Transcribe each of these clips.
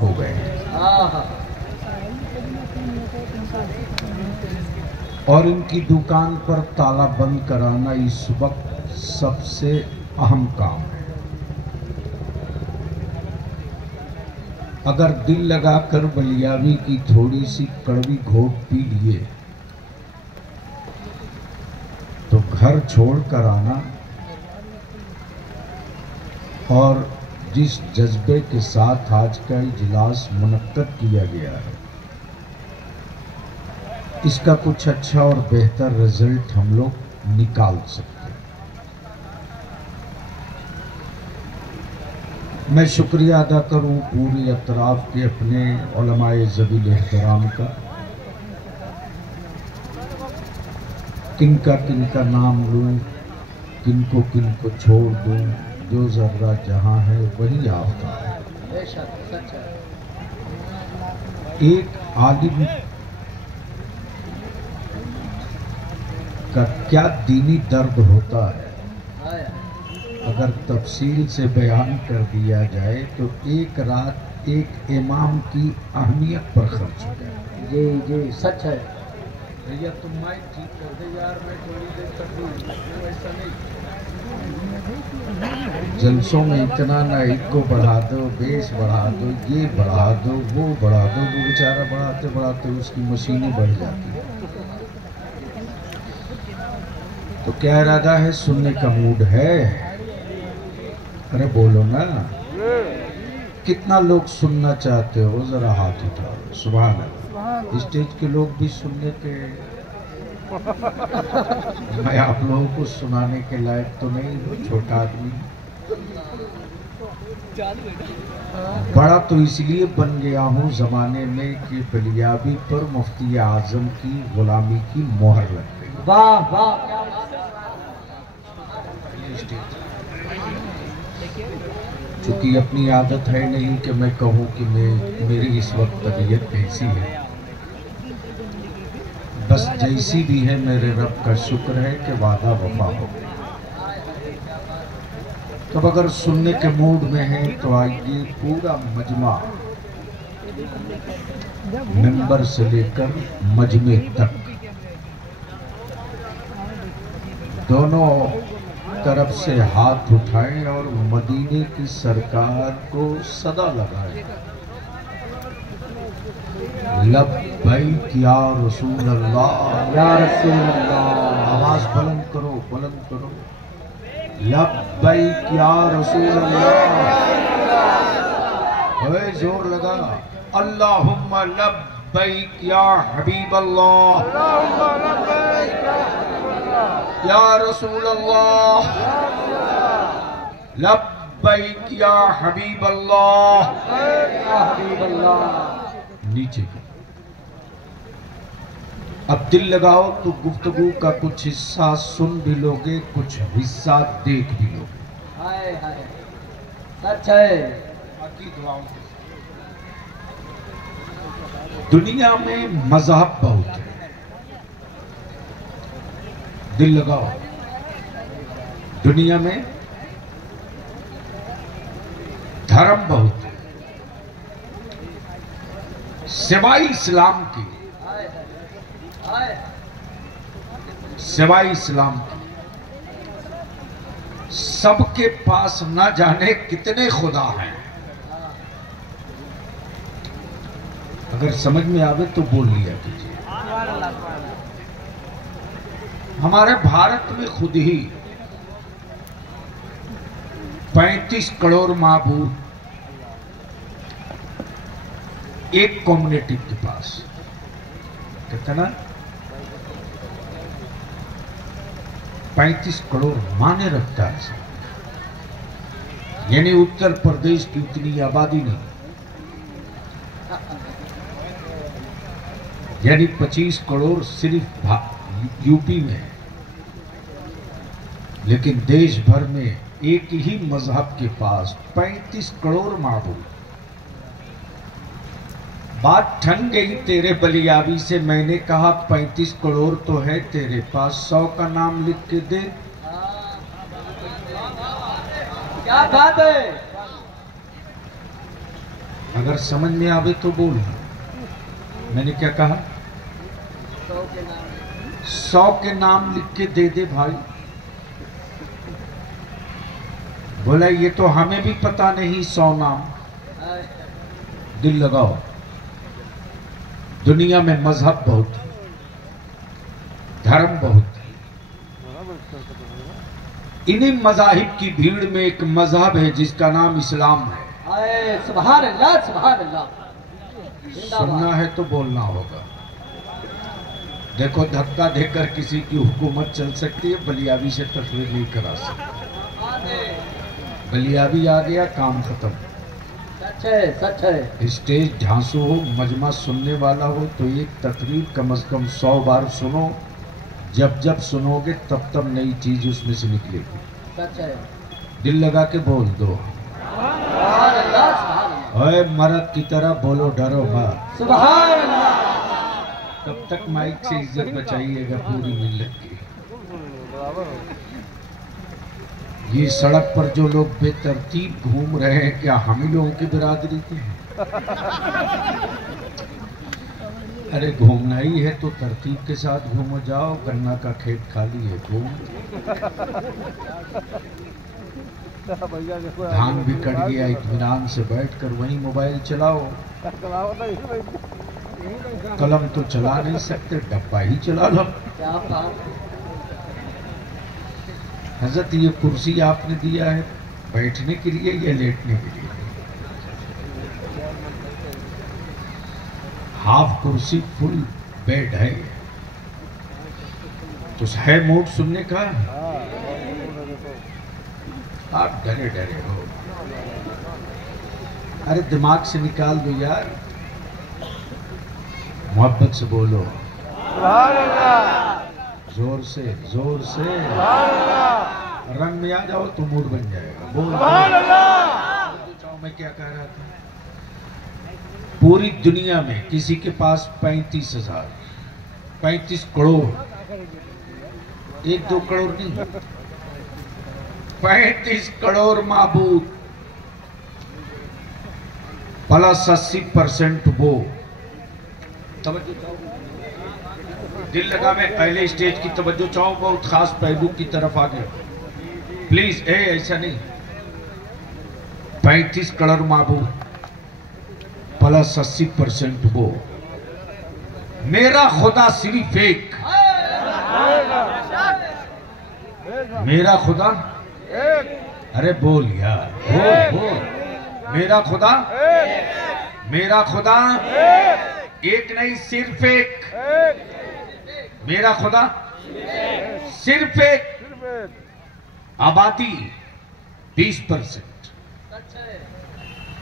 हो गए और इनकी दुकान पर ताला बंद कराना इस वक्त सबसे अहम काम है। अगर दिल लगाकर बलियावी की थोड़ी सी कड़वी घोट पी लिए तो घर छोड़कर आना और जिस जज्बे के साथ आज का इजलास मुनक्कद किया गया है, इसका कुछ अच्छा और बेहतर रिजल्ट हम लोग निकाल सकते हैं। मैं शुक्रिया अदा करूं पूरी अतराफ के अपने उलमाए ज़बील एहतराम का, किनका नाम लूं, किनको छोड़ दूं, जो जर्रा जहां है वही आफ्ता है। एक आलिम का क्या दीनी दर्द होता है, अगर तफसील से बयान कर दिया जाए तो एक रात एक इमाम की अहमियत पर खर्च हो जाए। जी जी सच है भैया, तुम माइक ठीक कर दे यार, मैं थोड़ी देर तक दूँ। ऐसा नहीं, जलसों में इतना ना, एक को बढ़ा दो, बेस बढ़ा दो, ये बढ़ा दो, वो बढ़ा दो, वो बेचारा बढ़ाते बढ़ाते उसकी मशीनें बढ़ जाती है। तो क्या इरादा है, सुनने का मूड है? अरे बोलो ना, कितना लोग सुनना चाहते हो, जरा हाथ उठाओ। सुभान अल्लाह। स्टेज के लोग भी सुनने के मैं आप लोगों को सुनाने के लायक तो नहीं हूँ, छोटा आदमी। बड़ा तो इसलिए बन गया हूँ जमाने में कि बलियाबी पर मुफ्ती आजम की गुलामी की मोहर लग गई। वाह वाह, चूंकि अपनी आदत है नहीं कि मैं कहूँ कि मेरी इस वक्त तबीयत कैसी है, बस जैसी भी है मेरे रब का शुक्र है कि वादा वफा हो गया। तब अगर सुनने के मूड में है तो आइए पूरा मजमा, मेंबर से लेकर मजमे तक, दोनों तरफ से हाथ उठाएं और मदीने की सरकार को सदा लगाएं, लब्बैक या रसूल अल्लाह, या रसूल अल्लाह। आवाज बुलंद करो, बुलंद करो, लब्बैक या रसूल अल्लाह। ओए जोर लगा, अल्लाहुम्मा लब्बैक या हबीब अल्लाह, या रसूल अल्लाह, लब्बैक या हबीब अल्लाह, या हबीब अल्लाह। नीचे अब दिल लगाओ तो गुफ्तगू का कुछ हिस्सा सुन भी लोगे, कुछ हिस्सा देख भी लोगे। हाय हाय सच है। बाकी दुआओं के दुनिया में मजहब बहुत है, दिल लगाओ, दुनिया में धर्म बहुत है, सिवाय इस्लाम की, सिवाय इस्लाम की सबके पास न जाने कितने खुदा हैं। अगर समझ में आवे तो बोल लिया कीजिए। हमारे भारत में खुद ही 35 करोड़ माबूद एक कम्युनिटी के पास, कितना 35 करोड़ माने रखता है, यानी उत्तर प्रदेश की उतनी आबादी नहीं, यानी 25 करोड़ सिर्फ यूपी में है, लेकिन देश भर में एक ही मजहब के पास 35 करोड़ माबूद। बात ठन गई तेरे बलियाबी से, मैंने कहा 35 करोड़ तो है तेरे पास, 100 का नाम लिख के दे। क्या बात है। अगर समझ में आवे तो बोल। मैंने क्या कहा? 100 के नाम लिख के दे दे भाई। बोला ये तो हमें भी पता नहीं 100 नाम। दिल लगाओ, दुनिया में मजहब बहुत है, धर्म बहुत है। इन्हीं मजाहिब की भीड़ में एक मजहब है जिसका नाम इस्लाम है। सुभान अल्लाह, सुभान अल्लाह। सुनना है तो बोलना होगा। देखो, धक्का देकर किसी की हुकूमत चल सकती है, बलियावी से तस्वीर नहीं करा सकती। बलियावी आ गया, काम खत्म। सच है, सच है। स्टेज ढांसू हो, मजमा सुनने वाला हो तो एक तकरीर कम से कम 100 बार सुनो। जब जब सुनोगे तब तब नई चीज उसमें से निकलेगी। सच है। दिल लगा के बोल दो। सुभान अल्लाह, सुभान अल्लाह। ओए मर्द की तरह बोलो, डरो मत। सुभान अल्लाह। तब तक माइक से इज्जत बचाइएगा पूरी मिल्लत की। ये सड़क पर जो लोग बेतरतीब घूम रहे हैं, क्या हम ही लोगों की बिरादरी के हैं? अरे घूमना ही है तो तरतीब के साथ घूमो। जाओ, गन्ना का खेत खाली है, घूम। धान भी कट गया, इत्मीनान से बैठकर वहीं मोबाइल चलाओ। कलम तो चला नहीं सकते, डब्बा ही चला लो। क्या बात है। हजरत, ये कुर्सी आपने दिया है बैठने के लिए या लेटने के लिए? हाफ कुर्सी फुल बेड है तो है मूड सुनने का? आप डरे डरे हो। अरे दिमाग से निकाल दो यार, मोहब्बत से बोलो, जोर से, जोर से। रंग में आ जाओ तो मूड बन जाएगा। बोल। मैं क्या कह रहा था? पूरी दुनिया में किसी के पास 35,000, 35 करोड़, 1-2 करोड़ नहीं, 35 करोड़ माबूद प्लस 80% वो। दिल लगा, मैं पहले स्टेज की तवज्जो चाहूं, बहुत खास पहलू की तरफ आ गया। प्लीज, ऐसा नहीं। 35 करोड़ माबूद प्लस 80% वो। मेरा खुदा सिर्फ एक। मेरा खुदा, अरे बोल यार, बोल बोल। मेरा खुदा, मेरा खुदा एक नहीं, सिर्फ एक। मेरा खुदा सिर्फ एक। आबादी 20%,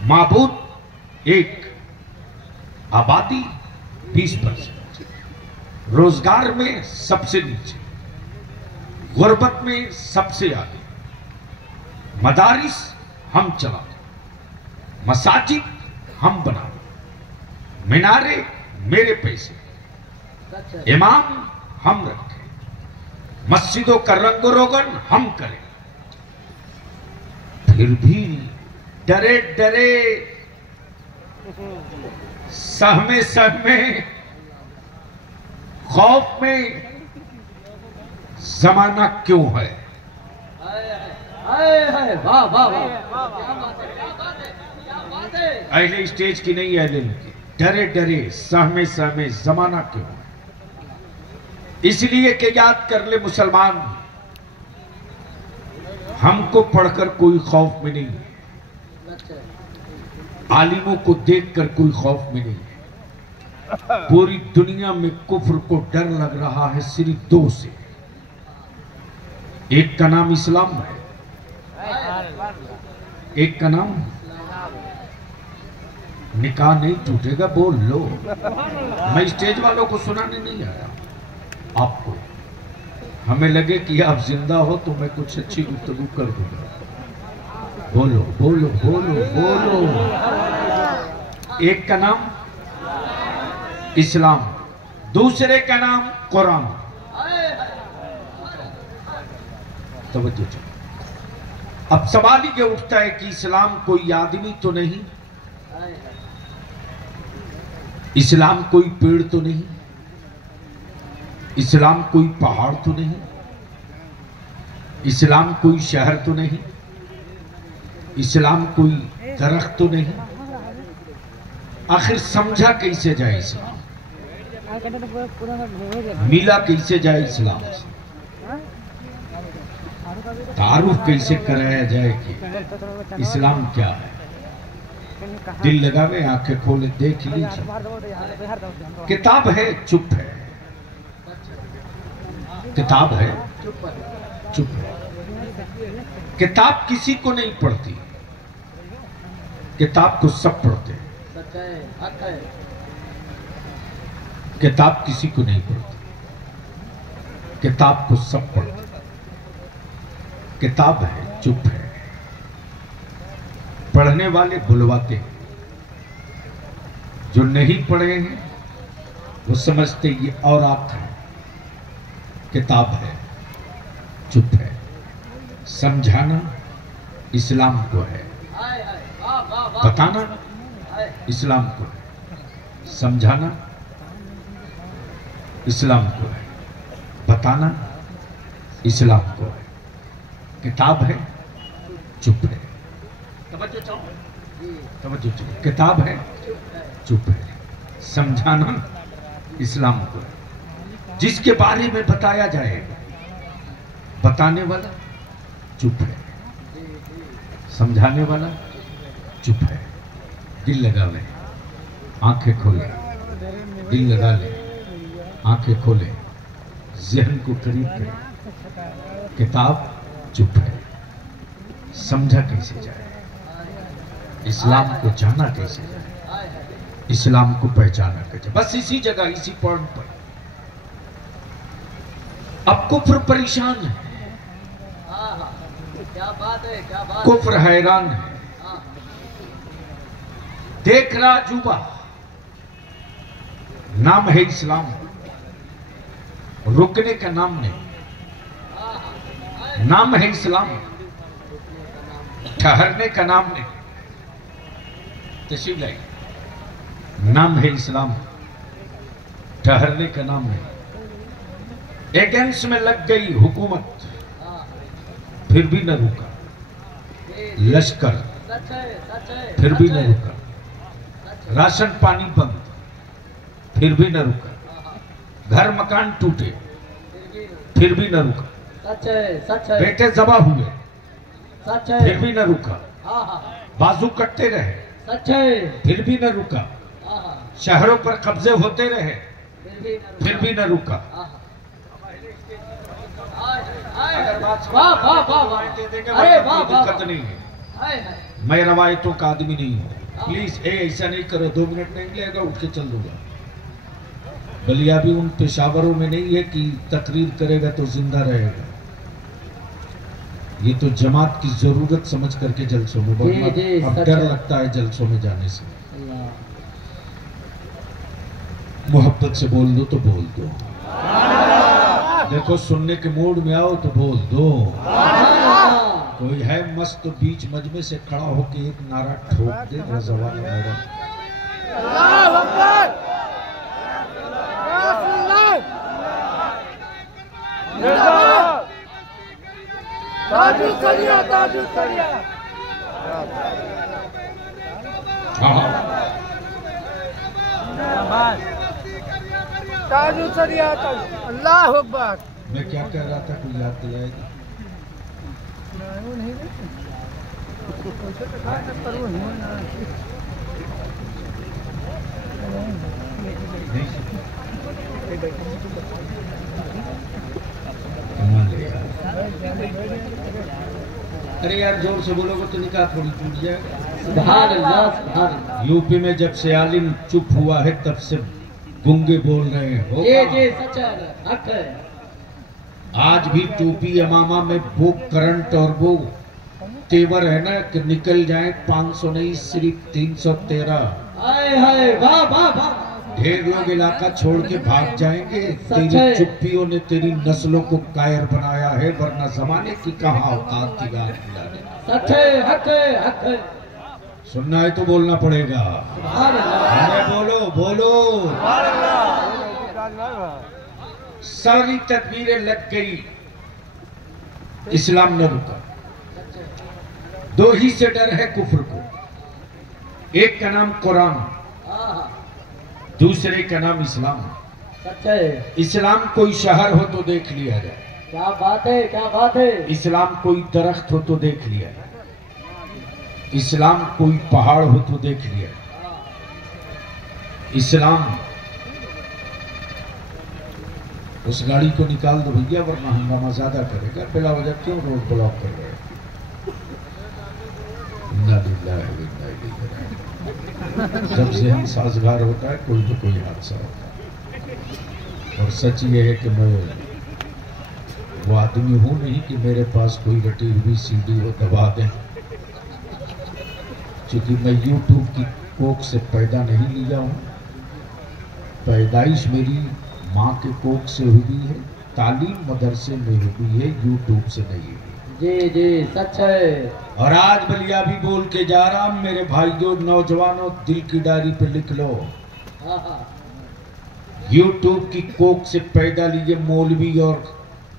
माबूद एक, आबादी 20%, रोजगार में सबसे नीचे, गुर्बत में सबसे आगे, मदारिस हम चलाते, मसाजिद हम बनाते, मीनारे मेरे पैसे, इमाम हम रखें, मस्जिदों का रंग रोगन हम करें। फिर भी डरे डरे, सहमे सहमे, खौफ में जमाना क्यों है? वाह वाह वाह। अहले स्टेज की नहीं, अहले की। डरे डरे, सहमे सहमे, जमाना क्यों है? इसलिए कि याद कर ले मुसलमान, हमको पढ़कर कोई खौफ में नहीं है, आलिमों को देखकर कोई खौफ में नहीं है। पूरी दुनिया में कुफ्र को डर लग रहा है सिर्फ 2 से। एक का नाम इस्लाम है, एक का नाम निकाह नहीं टूटेगा। बोल लो। मैं स्टेज वालों को सुनाने नहीं आया, आपको। हमें लगे कि आप जिंदा हो तो मैं कुछ अच्छी गुफ्तगू कर दूंगा। बोलो बोलो बोलो बोलो। एक का नाम इस्लाम, दूसरे का नाम कुरान। तवज्जो। अब सवाल ये उठता है कि इस्लाम कोई आदमी तो नहीं, इस्लाम कोई पेड़ तो नहीं, इस्लाम कोई पहाड़ तो नहीं, इस्लाम कोई शहर तो नहीं, इस्लाम कोई दरख्त तो नहीं। आखिर समझा कैसे जाए इस्लाम, मिला कैसे जाए इस्लाम से, तारुफ कैसे कराया जाए कि इस्लाम क्या है। दिल लगावे, आंखें खोले, देख लीजिए। किताब है, चुप है, किताब है, चुप है। किताब किसी को नहीं पढ़ती, किताब को सब पढ़ते हैं। किताब किसी को नहीं पढ़ती, किताब को सब पढ़ते। किताब है, चुप है। पढ़ने वाले बुलवाते हैं, जो नहीं पढ़े हैं वो समझते ये औरात है। किताब है, चुप है। समझाना इस्लाम को है, बताना इस्लाम को है, समझाना इस्लाम को है, बताना इस्लाम को है। किताब है, चुप है। तवज्जो चाहो। किताब है, चुप है। समझाना इस्लाम को है। जिसके बारे में बताया जाएगा, बताने वाला चुप है, समझाने वाला चुप है। दिल लगा ले, आंखें खोले, दिल लगा ले, आंखें खोले, जहन को करीब करें। किताब चुप है। समझा कैसे जाए, इस्लाम को जाना कैसे जाए, इस्लाम को पहचाना कैसे। बस इसी जगह, इसी पॉइंट पर। अब कुफ्र परेशान है, क्या बात है, क्या बात। कुफ्र हैरान है, देख रहा जुबा। नाम है इस्लाम, रुकने का नाम नहीं। नाम है इस्लाम, ठहरने का नाम नहीं। तशरीफ लाइए। नाम है इस्लाम, ठहरने का नाम नहीं। एगेंस्ट में लग गई हुकूमत, फिर भी न रुका। लश्कर, फिर भी न रुका। राशन पानी बंद, फिर भी न रुका। घर मकान टूटे, फिर भी न रुका। सच है। बेटे जबा हुए, सच है। फिर भी न रुका। बाजू कटते रहे, सच है। फिर भी न रुका। शहरों पर कब्जे होते रहे, फिर भी न रुका। अगर बात वाह वाह वाह वाह। अरे वाह वाह, दिक्कत नहीं है। मैं रवायतों का आदमी नहीं हूँ। प्लीज ऐसा नहीं करो। 2 मिनट नहीं लगेगा, उठ के चल दूंगा। बलिया भी उन पेशावरों में नहीं है कि तकरीर करेगा तो जिंदा रहेगा। ये तो जमात की जरूरत समझ करके जलसों में बोलना। अब डर लगता है जलसों में जाने से। मोहब्बत से बोल दो तो बोल दो। देखो, सुनने के मूड में आओ तो बोल दो। कोई है मस्त तो बीच मजमे से खड़ा होके एक नारा ठोक दे, रज़वा मेरा। अल्लाह अकबर। मैं क्या कह रहा था, कोई याद दिलाएगा? अरे यार, जोर से बोलोगे तो निकाह थोड़ी टूट जाएगा। सुभान अल्लाह, सुभान अल्लाह। यूपी में जब से आलिम चुप हुआ है, तब से गूंगे बोल रहे हैं। जी सच है, हक है। आज भी टोपी अमामा में वो करंट और वो तेवर है ना कि निकल जाए 500 नहीं, सिर्फ 313। हाय हाय, वाह वाह वाह। ढेर लोग इलाका छोड़ के भाग जाएंगे। तेरी चुप्पियों ने तेरी नस्लों को कायर बनाया है, वरना जमाने की कहाँ औकात थी गाल खिलाने। सच है, हक है, हक है। सुनना है तो बोलना पड़ेगा। सुभान अल्लाह। बोलो बोलो। सारी तदबीरें लग गई, इस्लाम न रुका। दो ही से डर है कुफ्र को, एक का नाम कुरान, दूसरे का नाम इस्लाम। इस्लाम कोई शहर हो तो देख लिया जाए, क्या बात है, क्या बात है। इस्लाम कोई दरख्त हो तो देख लिया जाए, इस्लाम कोई पहाड़ हो तो देख लिया जाए, इस्लाम। उस गाड़ी को निकाल दो भैया, वरना हंगामा ज्यादा करेगा। बिला वजह क्यों रोड ब्लॉक कर रहे हैं? जब जहन साजगार होता है कोई तो कोई हादसा होता है। और सच ये है कि मैं वो आदमी हूं नहीं कि मेरे पास कोई रटी हुई सीडी हो दबा दें, क्योंकि मैं यूट्यूब की कोख से पैदा नहीं लिया हूं। पैदाइश मेरी माँ के कोख से हुई है, तालीम मदरसे में हुई है, यूट्यूब से नहीं हुई। जी जी सच है। और आज बलिया भी बोल के जा रहा हूं, मेरे भाइयों नौजवानों, दिल की डायरी पे लिख लो, यूट्यूब की कोख से पैदा लिए मौलवी और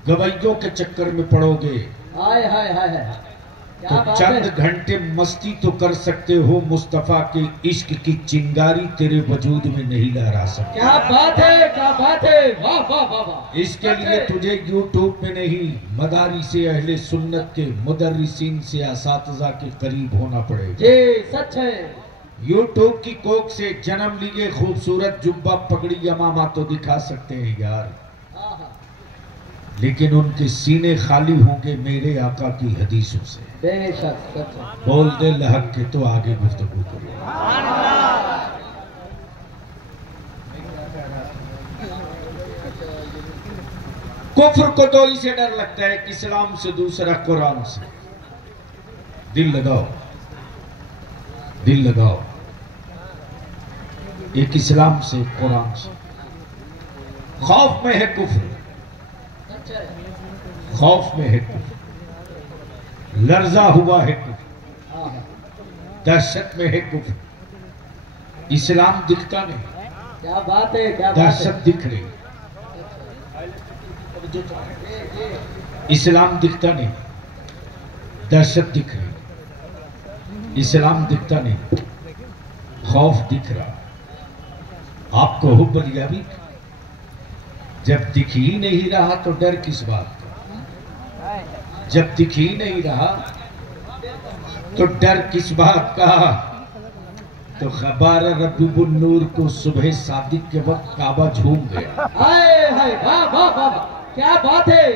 गवैयों के चक्कर में पड़ोगे हाय हाय हाय हाय, क्या तो बात चंद है। घंटे मस्ती तो कर सकते हो, मुस्तफा के इश्क की चिंगारी तेरे वजूद में नहीं लहरा सकते। क्या बात है, क्या बात है। वाह वाह वाह वाह। इसके लिए तुझे यूट्यूब में नहीं, मदारी से अहले सुन्नत के मुदर्रिसीन से असातिज़ा के करीब होना पड़ेगा। जी सच है। यूट्यूब की कोख से जन्म लिए खूबसूरत जुब्बा पगड़ी अमामा तो दिखा सकते हैं यार, लेकिन उनके सीने खाली होंगे मेरे आका की हदीसों से। बेशक सच है। बोल दे लहक के तो आगे गुफ्तगू करो। कुफ्र को दो ही से डर लगता है, कि इस्लाम से, दूसरा कुरान से। दिल लगाओ, दिल लगाओ, एक इस्लाम से, कुरान से। खौफ में है कुफ्र, खौफ में है कुफ्र, लर्जा हुआ है कुफ्र, दहशत में है कुफ्र। इस्लाम दिखता नहीं, क्या बात है, क्या बात दहशत है। दिख रही। इस्लाम दिखता नहीं, दहशत दिख रही। इस्लाम दिखता नहीं, खौफ दिख रहा। आपको हुब बलियाबी जब दिख ही नहीं रहा तो डर किस बात का? जब दिख ही नहीं रहा तो डर किस बात का? तो खबर रब्बुल नूर को सुबह सादिक के वक्त काबा झूम गया। हाय हाय वाह वाह वाह, क्या बात है।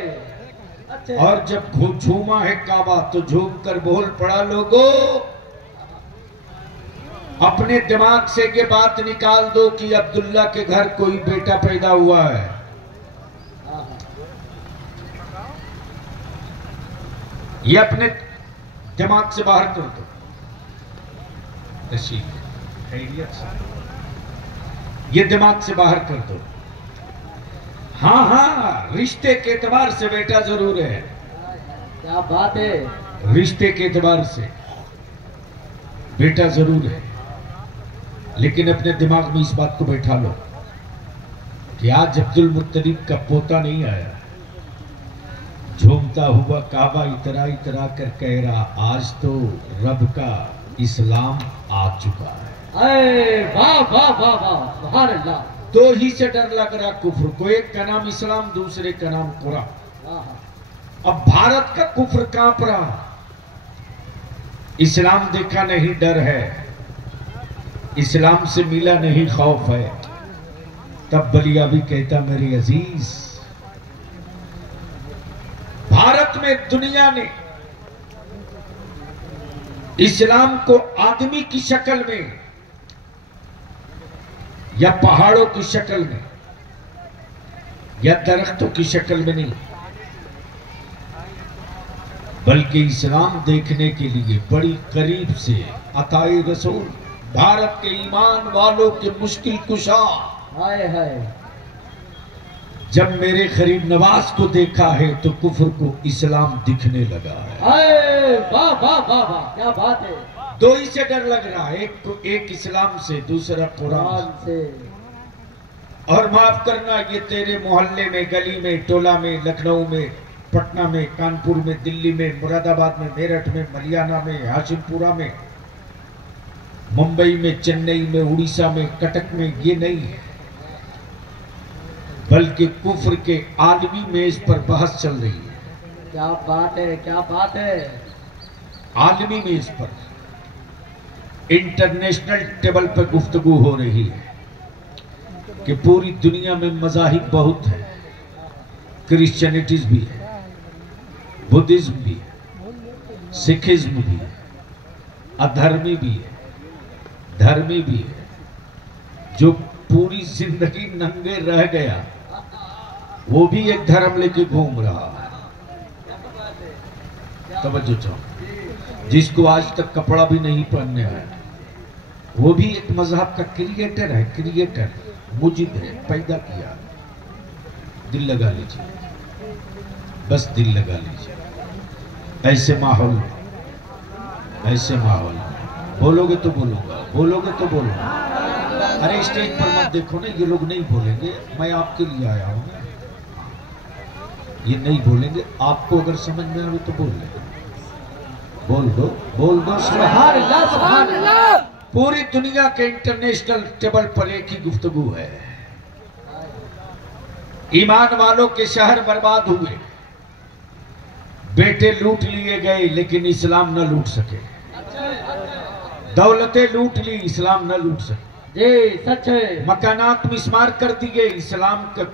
अच्छा। और जब खूब झूमा है काबा तो झूम कर बोल पड़ा, लोगों अपने दिमाग से ये बात निकाल दो कि अब्दुल्ला के घर कोई बेटा पैदा हुआ है। ये अपने दिमाग से बाहर कर दो। खैरियत से ये दिमाग से बाहर कर दो। हाँ हाँ, रिश्ते के एतबार से बेटा जरूर है, क्या बात है। रिश्ते के एतबार से बेटा जरूर है, लेकिन अपने दिमाग में इस बात को बैठा लो कि आज अब्दुल मुत्तलिब का पोता नहीं आया। झूमता हुआ काबा इतरा इतरा कर कह रहा, आज तो रब का इस्लाम आ चुका है। अरे वाह वाह वाह वाह, सुभान अल्लाह। दो ही से डर लग रहा कुफ्र को, एक का नाम इस्लाम, दूसरे का नाम कुरान। अब भारत का कुफ्र कांप रहा। इस्लाम देखा नहीं डर है, इस्लाम से मिला नहीं खौफ है। तब बलिया भी कहता, मेरे अजीज, भारत में दुनिया ने इस्लाम को आदमी की शक्ल में या पहाड़ों की शक्ल में या दरख्तों की शक्ल में नहीं, बल्कि इस्लाम देखने के लिए बड़ी करीब से अताए रसूल, भारत के ईमान वालों के मुश्किल कुशा, हाय हाय, जब मेरे करीब नवाज को देखा है तो कुफ्र को इस्लाम दिखने लगा है। हाय वाह वाह वाह वाह, क्या बात है। दो ही से डर लग रहा है, एक इस्लाम से, दूसरा कुरान कुरान से। और माफ करना, ये तेरे मोहल्ले में, गली में, टोला में, लखनऊ में, पटना में, कानपुर में, दिल्ली में, मुरादाबाद में, मेरठ में, मलियाना में, हाशिमपुरा में, मुंबई में, चेन्नई में, उड़ीसा में, कटक में, ये नहीं है, बल्कि कुफ्र के आलमी मेज पर बहस चल रही है। क्या बात है, क्या बात है। आलमी मेज पर, इंटरनेशनल टेबल पर गुफ्तगू हो रही है कि पूरी दुनिया में मज़ाहिब बहुत है, क्रिश्चियनिटीज भी है, बुद्धिज्म भी है, सिखिज्म भी है, अधर्मी भी है, धर्मी भी है। जो पूरी जिंदगी नंगे रह गया वो भी एक धर्म लेके घूम रहा है। तवज्जो चाहो, जिसको आज तक कपड़ा भी नहीं पहनने आया वो भी एक मजहब का क्रिएटर है, क्रिएटर मुजिब है, पैदा किया। दिल लगा लीजिए, बस दिल लगा लीजिए। ऐसे माहौल में, ऐसे माहौल में बोलोगे तो बोलूंगा, बोलोगे तो बोलूंगा। अरे स्टेज पर मत देखो ना, ये लोग नहीं बोलेंगे, मैं आपके लिए आया हूं ना, ये नहीं बोलेंगे। आपको अगर समझ में आवे तो बोल ले, बोल दो, बोल दो। सुभान अल्लाह, सुभान अल्लाह। पूरी दुनिया के इंटरनेशनल टेबल पर एक ही गुफ्तगू है, ईमान वालों के शहर बर्बाद हुए, बेटे लूट लिए गए लेकिन इस्लाम न लूट सके, दौलतें लूट ली, इस्लाम न लूट सके। जी सच है। मकानात मिस्मार कर दिए, इस्लाम का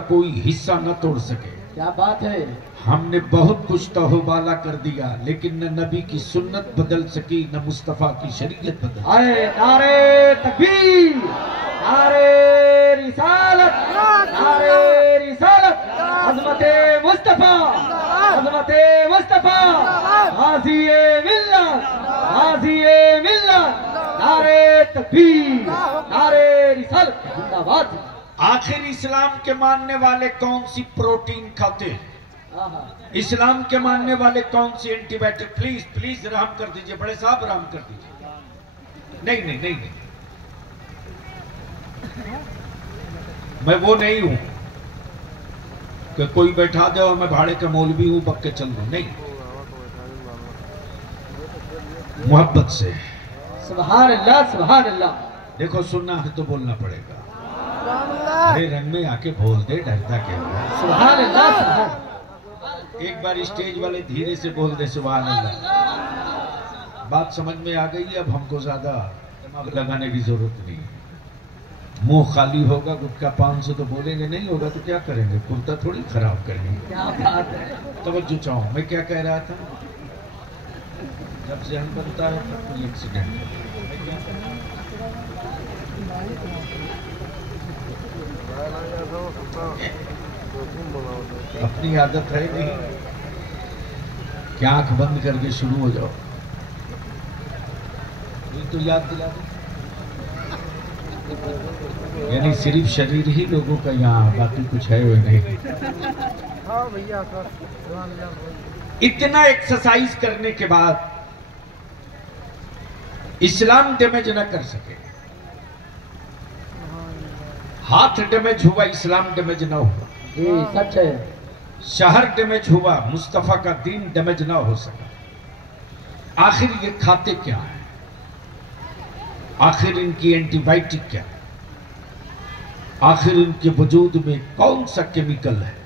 कोई हिस्सा न तोड़ सके। क्या बात है। हमने बहुत कुछ तहोबाला कर दिया लेकिन न नबी की सुन्नत बदल सकी, न मुस्तफा की शरीयत बदल। आए नारे तकबीर, नारे रिसालत, नारे रिसालत, अज़मते मुस्तफा, अज़मते मुस्तफा, गाज़िए मिल्लत, गाज़िए मिल्लत, नारे तकबीर, नारे रिसालत, जिंदाबाद। आखिर इस्लाम के मानने वाले कौन सी प्रोटीन खाते हैं? इस्लाम के मानने वाले कौन सी एंटीबायोटिक? प्लीज प्लीज रहम कर दीजिए, बड़े साहब रहम कर दीजिए। नहीं नहीं नहीं नहीं, मैं वो नहीं हूं कि कोई बैठा दे और मैं भाड़े का मौलवी हूं, बक के चल दूं। नहीं, मोहब्बत से। सुभान अल्लाह, सुभान अल्लाह। देखो, सुनना है तो बोलना पड़ेगा। अरे रंग में आके बोल दे, डरता क्या है? सुभान अल्लाह, सुभान। एक बार स्टेज वाले धीरे से बोल दे सुभान अल्लाह। बात समझ में आ गई है, अब हमको ज्यादा दिमाग लगाने की जरूरत नहीं। मुंह खाली होगा, गुटखा पान से तो बोलेंगे, नहीं होगा तो क्या करेंगे, कुर्ता थोड़ी खराब करेंगे। क्या बात है। तवज्जो चाहो, मैं क्या कह रहा था? जब जहन बनता है तब कोई एक्सीडेंट। अपनी आदत है नहीं कि आंख बंद करके शुरू हो जाओ, ये तो याद दिला दो। यानी सिर्फ शरीर ही लोगों का यहाँ, बाकी कुछ है वो नहीं। हाँ भैया, इतना एक्सरसाइज करने के बाद इस्लाम डैमेज न कर सके। हाथ डैमेज हुआ, इस्लाम डैमेज ना हुआ। जी सच है। शहर डैमेज हुआ, मुस्तफा का दीन डैमेज ना हो सका। आखिर ये खाते क्या है? आखिर इनकी एंटीबायोटिक क्या है? आखिर इनके वजूद में कौन सा केमिकल है?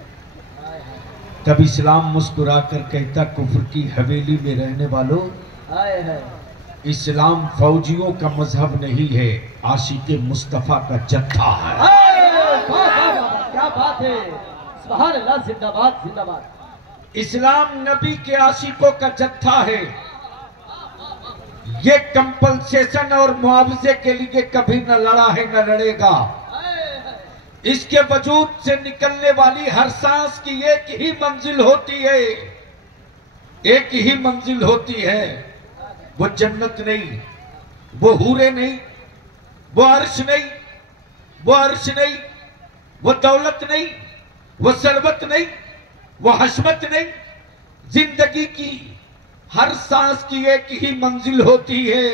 तब इस्लाम मुस्कुरा कर कहता, कुफ्र की हवेली में रहने वालों, आए है। इस्लाम फौजियों का मजहब नहीं है, आशिक मुस्तफा का जत्था है। क्या बात है। सुभान अल्लाह, जिंदाबाद, जिंदाबाद। इस्लाम नबी के आशिकों का जत्था है। ये कंपनसेशन और मुआवजे के लिए कभी न लड़ा है, न लड़ेगा। इसके वजूद से निकलने वाली हर सांस की एक ही मंजिल होती है, एक ही मंजिल होती है। वो जन्नत नहीं, वो हूरे नहीं, वो अर्श नहीं, वो अर्श नहीं, वो दौलत नहीं, वो सरबत नहीं, वो हशमत नहीं। जिंदगी की हर सांस की एक ही मंजिल होती है,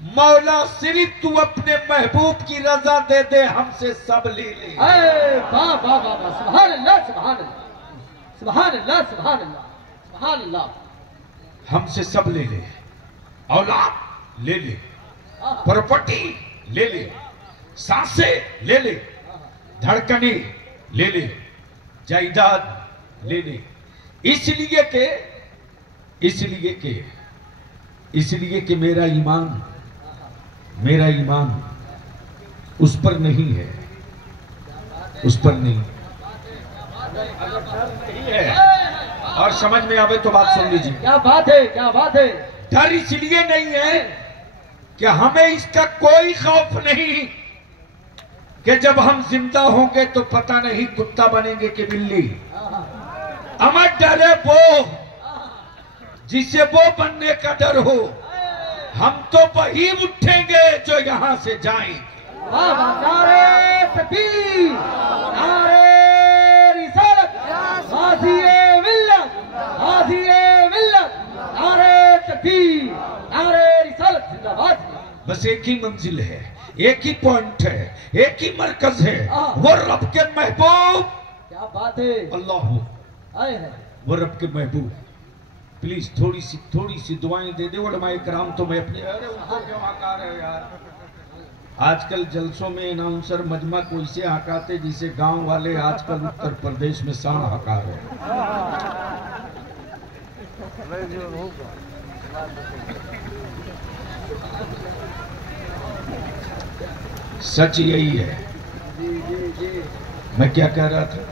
मौला सिर्फ तू अपने महबूब की रजा दे दे, हमसे सब ले ले। वाह वाह वाह वाह, सुभान अल्लाह सुभान अल्लाह सुभान अल्लाह सुभान अल्लाह सुभान अल्लाह। हमसे सब ले ले, औलाद ले ले, प्रॉपर्टी ले ले, सांसें ले ले, धड़कने ले ले, जायदाद ले ले, इसलिए कि मेरा ईमान उस पर नहीं है, उस पर नहीं है। और समझ में आवे तो बात सुन लीजिए। क्या बात है, क्या बात है। डर इसलिए नहीं है कि हमें इसका कोई खौफ नहीं कि जब हम जिंदा होंगे तो पता नहीं कुत्ता बनेंगे कि बिल्ली। हमें डर है वो जिसे वो बनने का डर हो। हम तो वही उठेंगे जो यहां से जाएंगे। नारे तकबीर, नारे रिसालत, गाज़िए मिल्लत, गाज़िए मिल्लत, नारे तकबीर, नारे रिसालत जिंदाबाद। बस एक ही मंजिल है, एक ही पॉइंट है, एक ही मरकज है, वो रब के महबूब। क्या बात है। अल्लाह आए हैं वो रब के महबूब। प्लीज थोड़ी सी दुआएं दे दे उलमाए कराम। तो मैं अपने अरे उनको क्यों हकार है यार। आजकल जलसों में अनाउंसर मजमा को इसे हकाते जिसे गांव वाले आजकल उत्तर प्रदेश में सांड हकार है। सच यही है। मैं क्या कह रहा था,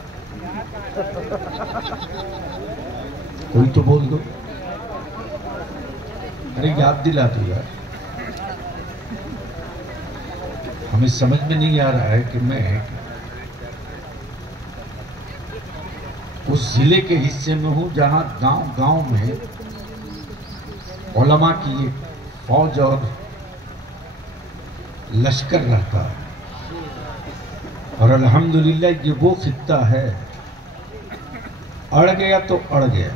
कोई तो बोल दो। अरे याद दिला दो यार। हमें समझ में नहीं आ रहा है कि मैं उस जिले के हिस्से में हूं जहां गांव में उलमा की एक फौज और लश्कर रहता है। और अल्हम्दुलिल्लाह ये वो खित्ता है, अड़ गया तो अड़ गया,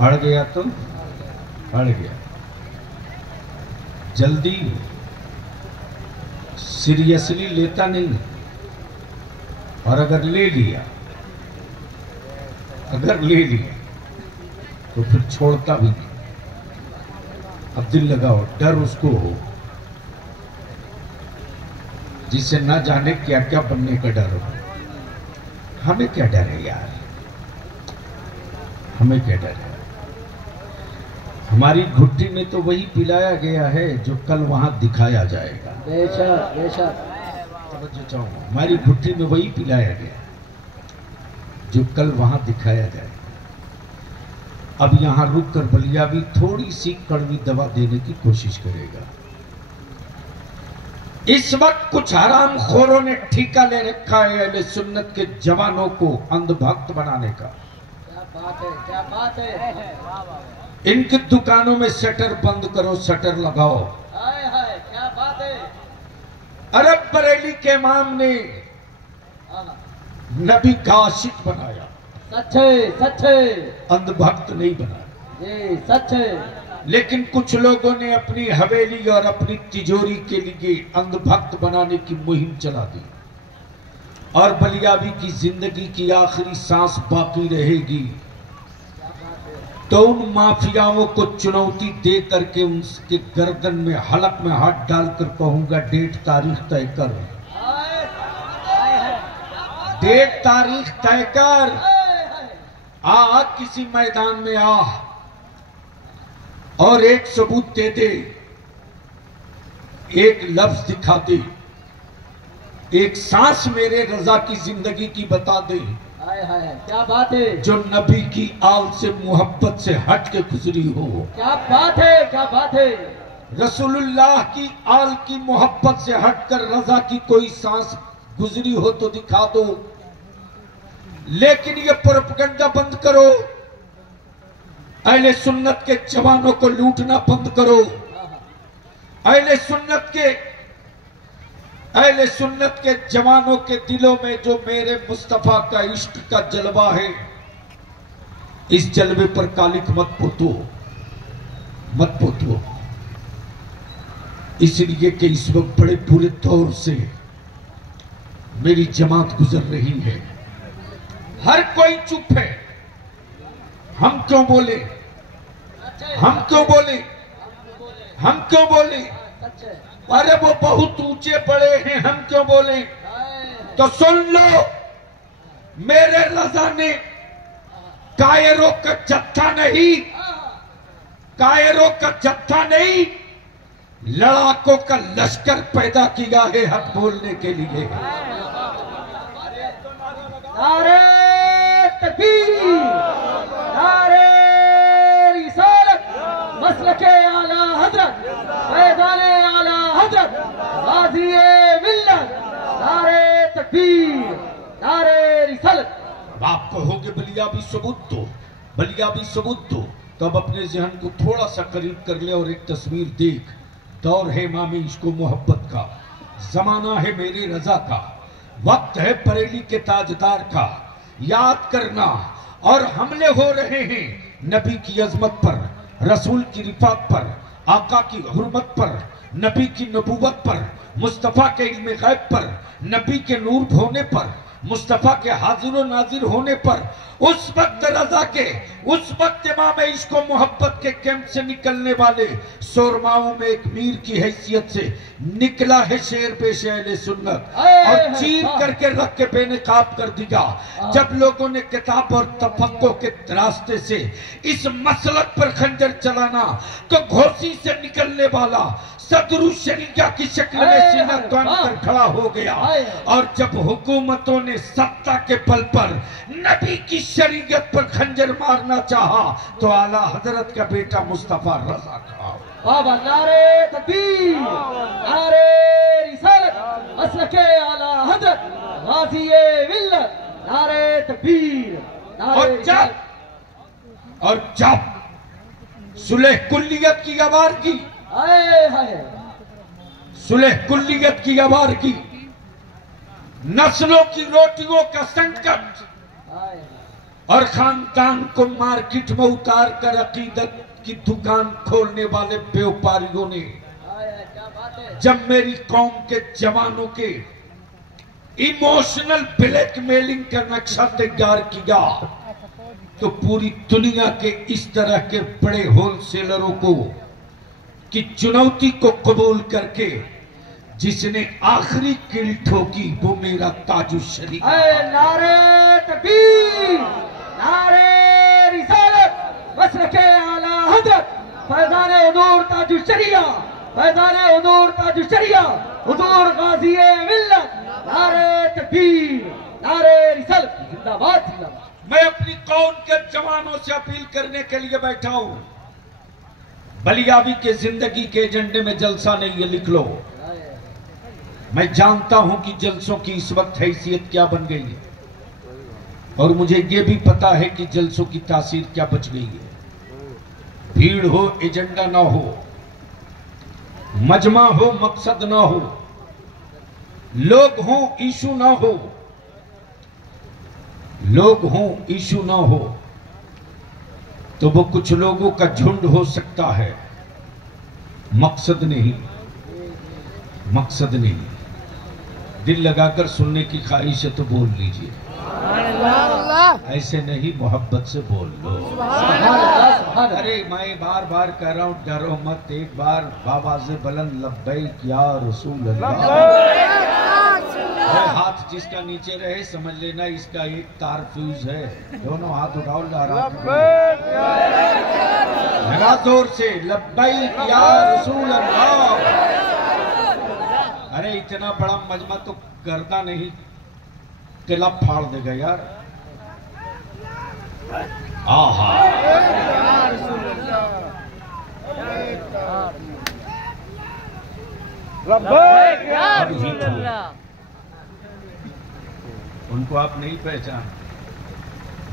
अड़ गया तो अड़ गया। जल्दी सीरियसली लेता नहीं, और अगर ले लिया तो फिर छोड़ता भी नहीं। अब दिल लगाओ, डर उसको हो जिससे ना जाने क्या क्या बनने का डर हो। हमें क्या डर है यार, हमें क्या डर है। हमारी घुट्टी में तो वही पिलाया गया है जो कल वहां दिखाया जाएगा। बेशक बेशक। हमारी घुट्टी में वही पिलाया गया जो कल वहां दिखाया जाएगा। अब यहां रुककर बलिया भी थोड़ी सी कड़वी दवा देने की कोशिश करेगा। इस वक्त कुछ हराम खोरों ने ठेका ले रखा है अहले सुन्नत के जवानों को अंधभक्त बनाने का। क्या बात है, क्या बात है। इनकी दुकानों में शटर बंद करो, शटर लगाओ। हाय हाय, क्या बात है। अरब बरेली के इमाम ने नबी का आशिक बनाया, सच है, सच है। अंधभक्त नहीं बनाया। जी सच है। लेकिन कुछ लोगों ने अपनी हवेली और अपनी तिजोरी के लिए अंधभक्त बनाने की मुहिम चला दी। और बलियाबी की जिंदगी की आखिरी सांस बाकी रहेगी तो उन माफियाओं को चुनौती दे करके उनके गर्दन में हलक में हाथ डालकर कहूंगा, डेट तारीख तय कर, डेट तारीख तय कर, आ किसी मैदान में आ और एक सबूत दे दे, एक लफ्ज दिखा दे, एक सांस मेरे रजा की जिंदगी की बता दे। हाय हाय, क्या बात है। जो नबी की आल से मोहब्बत से हट के गुजरी हो। क्या बात है, क्या बात है। रसूलुल्लाह की आल की मोहब्बत से हटकर रजा की कोई सांस गुजरी हो तो दिखा दो। लेकिन ये प्रोपेगेंडा बंद करो, अहले सुन्नत के जवानों को लूटना बंद करो। अहले सुन्नत के जवानों के दिलों में जो मेरे मुस्तफा का इश्क का जलवा है, इस जलवे पर कालिक मत पोतो, मत पोतो। इसलिए कि इस वक्त बड़े बुरे दौर से मेरी जमात गुजर रही है। हर कोई चुप है। हम क्यों बोले? हम क्यों बोले? हम क्यों बोले? अरे वो बहुत ऊंचे पड़े हैं, हम क्यों बोले? तो सुन लो, मेरे रजा ने कायरों का जत्था नहीं, कायरों का जत्था नहीं, लड़ाकों का लश्कर पैदा किया है हक बोलने के लिए। नारे तकबीर, नारे रिसालत, मसलके आला हजरत, फैज़ाने आला हजरत, गाज़ीए मिल्लत, नारे तकबीर, नारे रिसालत। अब आप कहोगे बलिया भी सबूत दो, बलिया भी सबूत दो, तो अब अपने जहन को थोड़ा सा करीब कर ले और एक तस्वीर देख। दौर है इमाम इश्क मोहब्बत का, जमाना है मेरी रजा का, वक्त है बरेली के ताजदार का। याद करना, और हमले हो रहे हैं नबी की अजमत पर, रसूल की रिफात पर, आका की हुर्मत पर, नबी की नबूवत पर, मुस्तफा के इल्म गैब पर, नबी के नूर होने पर, मुस्तफा के हाजिर व नाजिर होने पर। उस वक्त रजा के, उस वक्त इमाम इश्क मोहब्बत के कैंप से निकलने वाले शोरमाओं में एक मीर की हैसियत से निकला है शेर पेश अहले सुन्नत, और चीर करके रख के बेनकाब कर दिया। जब लोगों ने किताब और तफक्को के रास्ते से इस मसलक पर खंजर चलाना, तो घोसी से निकलने वाला सदरुल शरीया की शक्ल में सीना तान कर खड़ा हो गया। और जब हुकूमतों ने सत्ता के बल पर नबी की शरीयत पर खंजर मारना चाहा, तो आला हजरत का बेटा मुस्तफा रजा खड़ा। बाबा नारे तकबीर, नारे रिसालत, मसलके आला हजरत, गाज़ीए मिल्लत, नारे तकबीर, नारे। और जब सुलह कुल्लियत की आवाज़ की, सुलह कुल्लियत की आवाज़ की, नस्लों की रोटियों का संकट, और खानदान को मार्केट में उतार कर अकीदत की दुकान खोलने वाले व्यापारियों ने जब मेरी कौम के जवानों के इमोशनल ब्लैकमेलिंग का नक्शा तैयार किया, तो पूरी दुनिया के इस तरह के बड़े होलसेलरों को की चुनौती को कबूल करके जिसने आखिरी किल ठोकी, वो मेरा ताजुल शरीफ। नारे तकबीर, नारे रिसालत, मसलके आला हजरत, फैज़ाने हुजूर ताजुल शरिया, फैज़ाने हुजूर ताजुल शरिया, हुजूर गाज़ीए मिल्लत, नारे तकबीर, नारे रिसालत, जिंदाबाद जिंदाबाद। मैं अपनी कौम के जवानों से अपील करने के लिए बैठा हूं, बलियावी के जिंदगी के एजेंडे में जलसा नहीं, ये लिख लो। मैं जानता हूं कि जलसों की इस वक्त हैसियत क्या बन गई है, और मुझे ये भी पता है कि जलसों की तासीर क्या बच गई है। भीड़ हो, एजेंडा ना हो, मजमा हो, मकसद ना हो, लोग हो, इशू ना हो, लोग हो, इशू ना हो, तो वो कुछ लोगों का झुंड हो सकता है, मकसद नहीं, मकसद नहीं। दिल लगाकर सुनने की ख्वाहिश है तो बोल लीजिए, ऐसे नहीं, मोहब्बत से बोल लो। अरे मैं बार बार कह रहा हूं, डरो मत, एक बार बाबा से बुलंद लब्बैक या रसूल अल्लाह। हाथ जिसका नीचे रहे समझ लेना इसका एक तार फ्यूज है। दोनों हाथ उठाओ, लगा जोर से, लब्बैक या रसूल अल्लाह। अरे इतना बड़ा मजमा तो गर्दा नहीं, किला फाड़ देगा यार। आहा, उनको आप नहीं पहचान,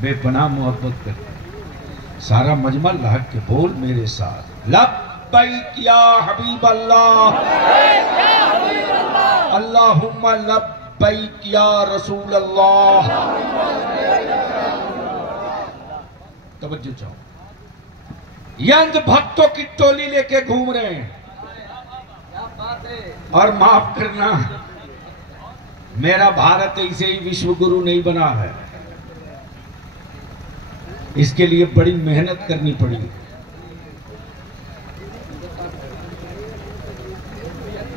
बेपनाह मोहब्बत करते। सारा मजमा लहक के बोल मेरे साथ, लब्बैक या हबीब अल्लाह, अल्लाहुम्मा लब्बैक या रसूल अल्लाह। तवज्जो चाहो, ये अंध भक्तों की टोली लेके घूम रहे हैं। और माफ करना, मेरा भारत ऐसे ही विश्व गुरु नहीं बना है, इसके लिए बड़ी मेहनत करनी पड़ी।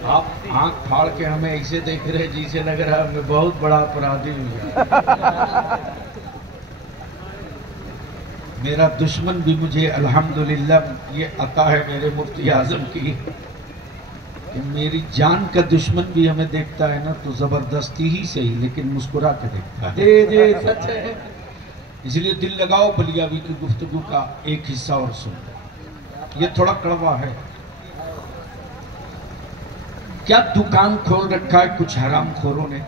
आप आंख फाड़ के हमें ऐसे देख रहे जिसे लग रहा है मैं बहुत बड़ा अपराधी हूं। मेरा दुश्मन भी मुझे अल्हम्दुलिल्लाह ये अता है मेरे मुफ्ती आजम की कि मेरी जान का दुश्मन भी हमें देखता है ना तो जबरदस्ती ही सही लेकिन मुस्कुरा के देखता है। जी जी सच है। इसलिए दिल लगाओ बलियावी की गुफ्तगू का एक हिस्सा और सुन। ये थोड़ा कड़वा है। क्या दुकान खोल रखा है कुछ हरामखोरों ने,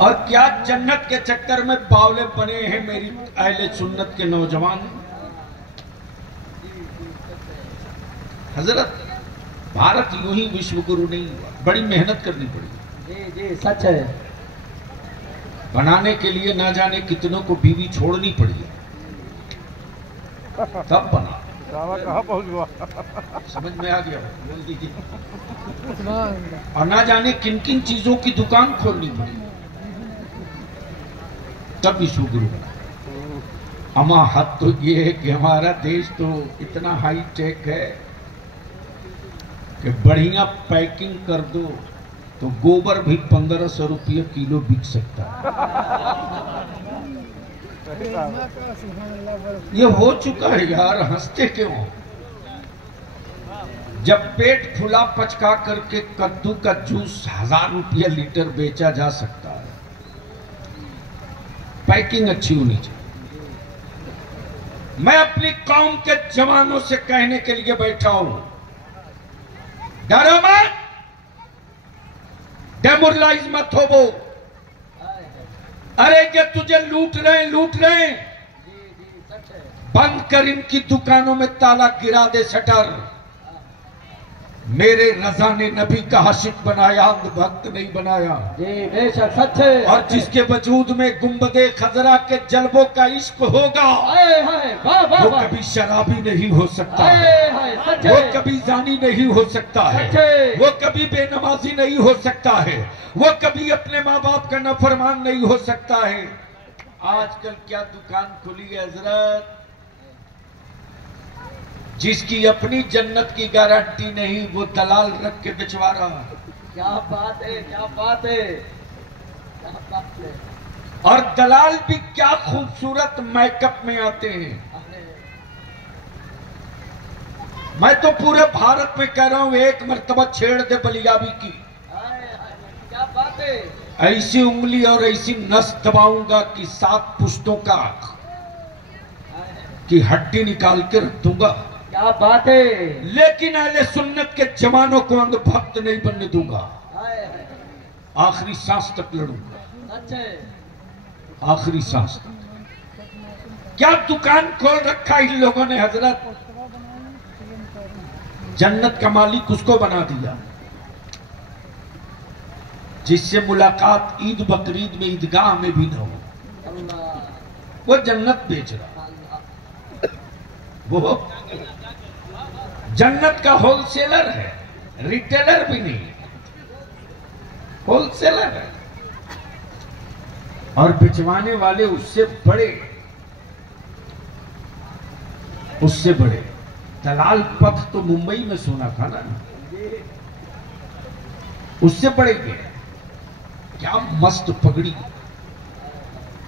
और क्या जन्नत के चक्कर में बावले बने हैं मेरी अहले सुन्नत के नौजवान। हजरत भारत यूं ही विश्व गुरु नहीं हुआ, बड़ी मेहनत करनी पड़ी। जी जी सच है। बनाने के लिए ना जाने कितनों को बीवी छोड़नी पड़ी है, तब बना। कहाँ पहुँच गया? समझ में आ गया? बोल दीजिए। और ना जाने किन किन चीजों की दुकान खोलनी पड़ी, तब विश्व गुरु बना। अमा हद तो ये है कि हमारा देश तो इतना हाई टेक है कि बढ़िया पैकिंग कर दो तो गोबर भी 1500 रुपये किलो बिक सकता है। ये हो चुका है यार, हंसते क्यों? जब पेट फुला पचका करके कद्दू का जूस 1000 रुपया लीटर बेचा जा सकता है, पैकिंग अच्छी होनी चाहिए। मैं अपनी कौम के जवानों से कहने के लिए बैठा हूं, डरो मत, डेमोरलाइज मत हो वो। अरे ये तुझे लूट रहे बंद कर इनकी दुकानों में ताला गिरा दे शटर। मेरे रजा ने नबी का आशिक बनाया, अंधभक्त नहीं बनाया। जी बेशक सच है। और जिसके वजूद में गुंबदे खजरा के जलवों का इश्क होगा, वो कभी शराबी नहीं हो सकता, वो कभी जानी नहीं हो सकता है, वो कभी बेनमाजी नहीं हो सकता है, वो कभी अपने माँ बाप का नाफरमान नहीं हो सकता है। आजकल क्या दुकान खुली है हजरत, जिसकी अपनी जन्नत की गारंटी नहीं, वो दलाल रख के बिचवा रहा है। क्या बात है, क्या बात है, क्या बात है। और दलाल भी क्या खूबसूरत मेकअप में आते हैं। मैं तो पूरे भारत में कह रहा हूं, एक मर्तबा छेड़ दे बलियावी की, क्या बात है। ऐसी उंगली और ऐसी नस दबाऊंगा कि 7 पुश्तों का की हड्डी निकाल के रख दूंगा। क्या बात है। लेकिन अहले सुन्नत के जवानों को अंधभक्त नहीं बनने दूंगा, आखिरी सांस तक लड़ूंगा। अच्छा, आखिरी सांस तक। क्या दुकान खोल रखा इन लोगों ने हजरत। जन्नत का मालिक उसको बना दिया जिससे मुलाकात ईद बकरीद में ईदगाह में भी न हो। वो जन्नत बेच रहा, वो जन्नत का होलसेलर है, रिटेलर भी नहीं, होलसेलर है। और बिचवाने वाले उससे बड़े दलाल पथ तो मुंबई में सुना था ना, उससे बड़े के। क्या मस्त पगड़ी,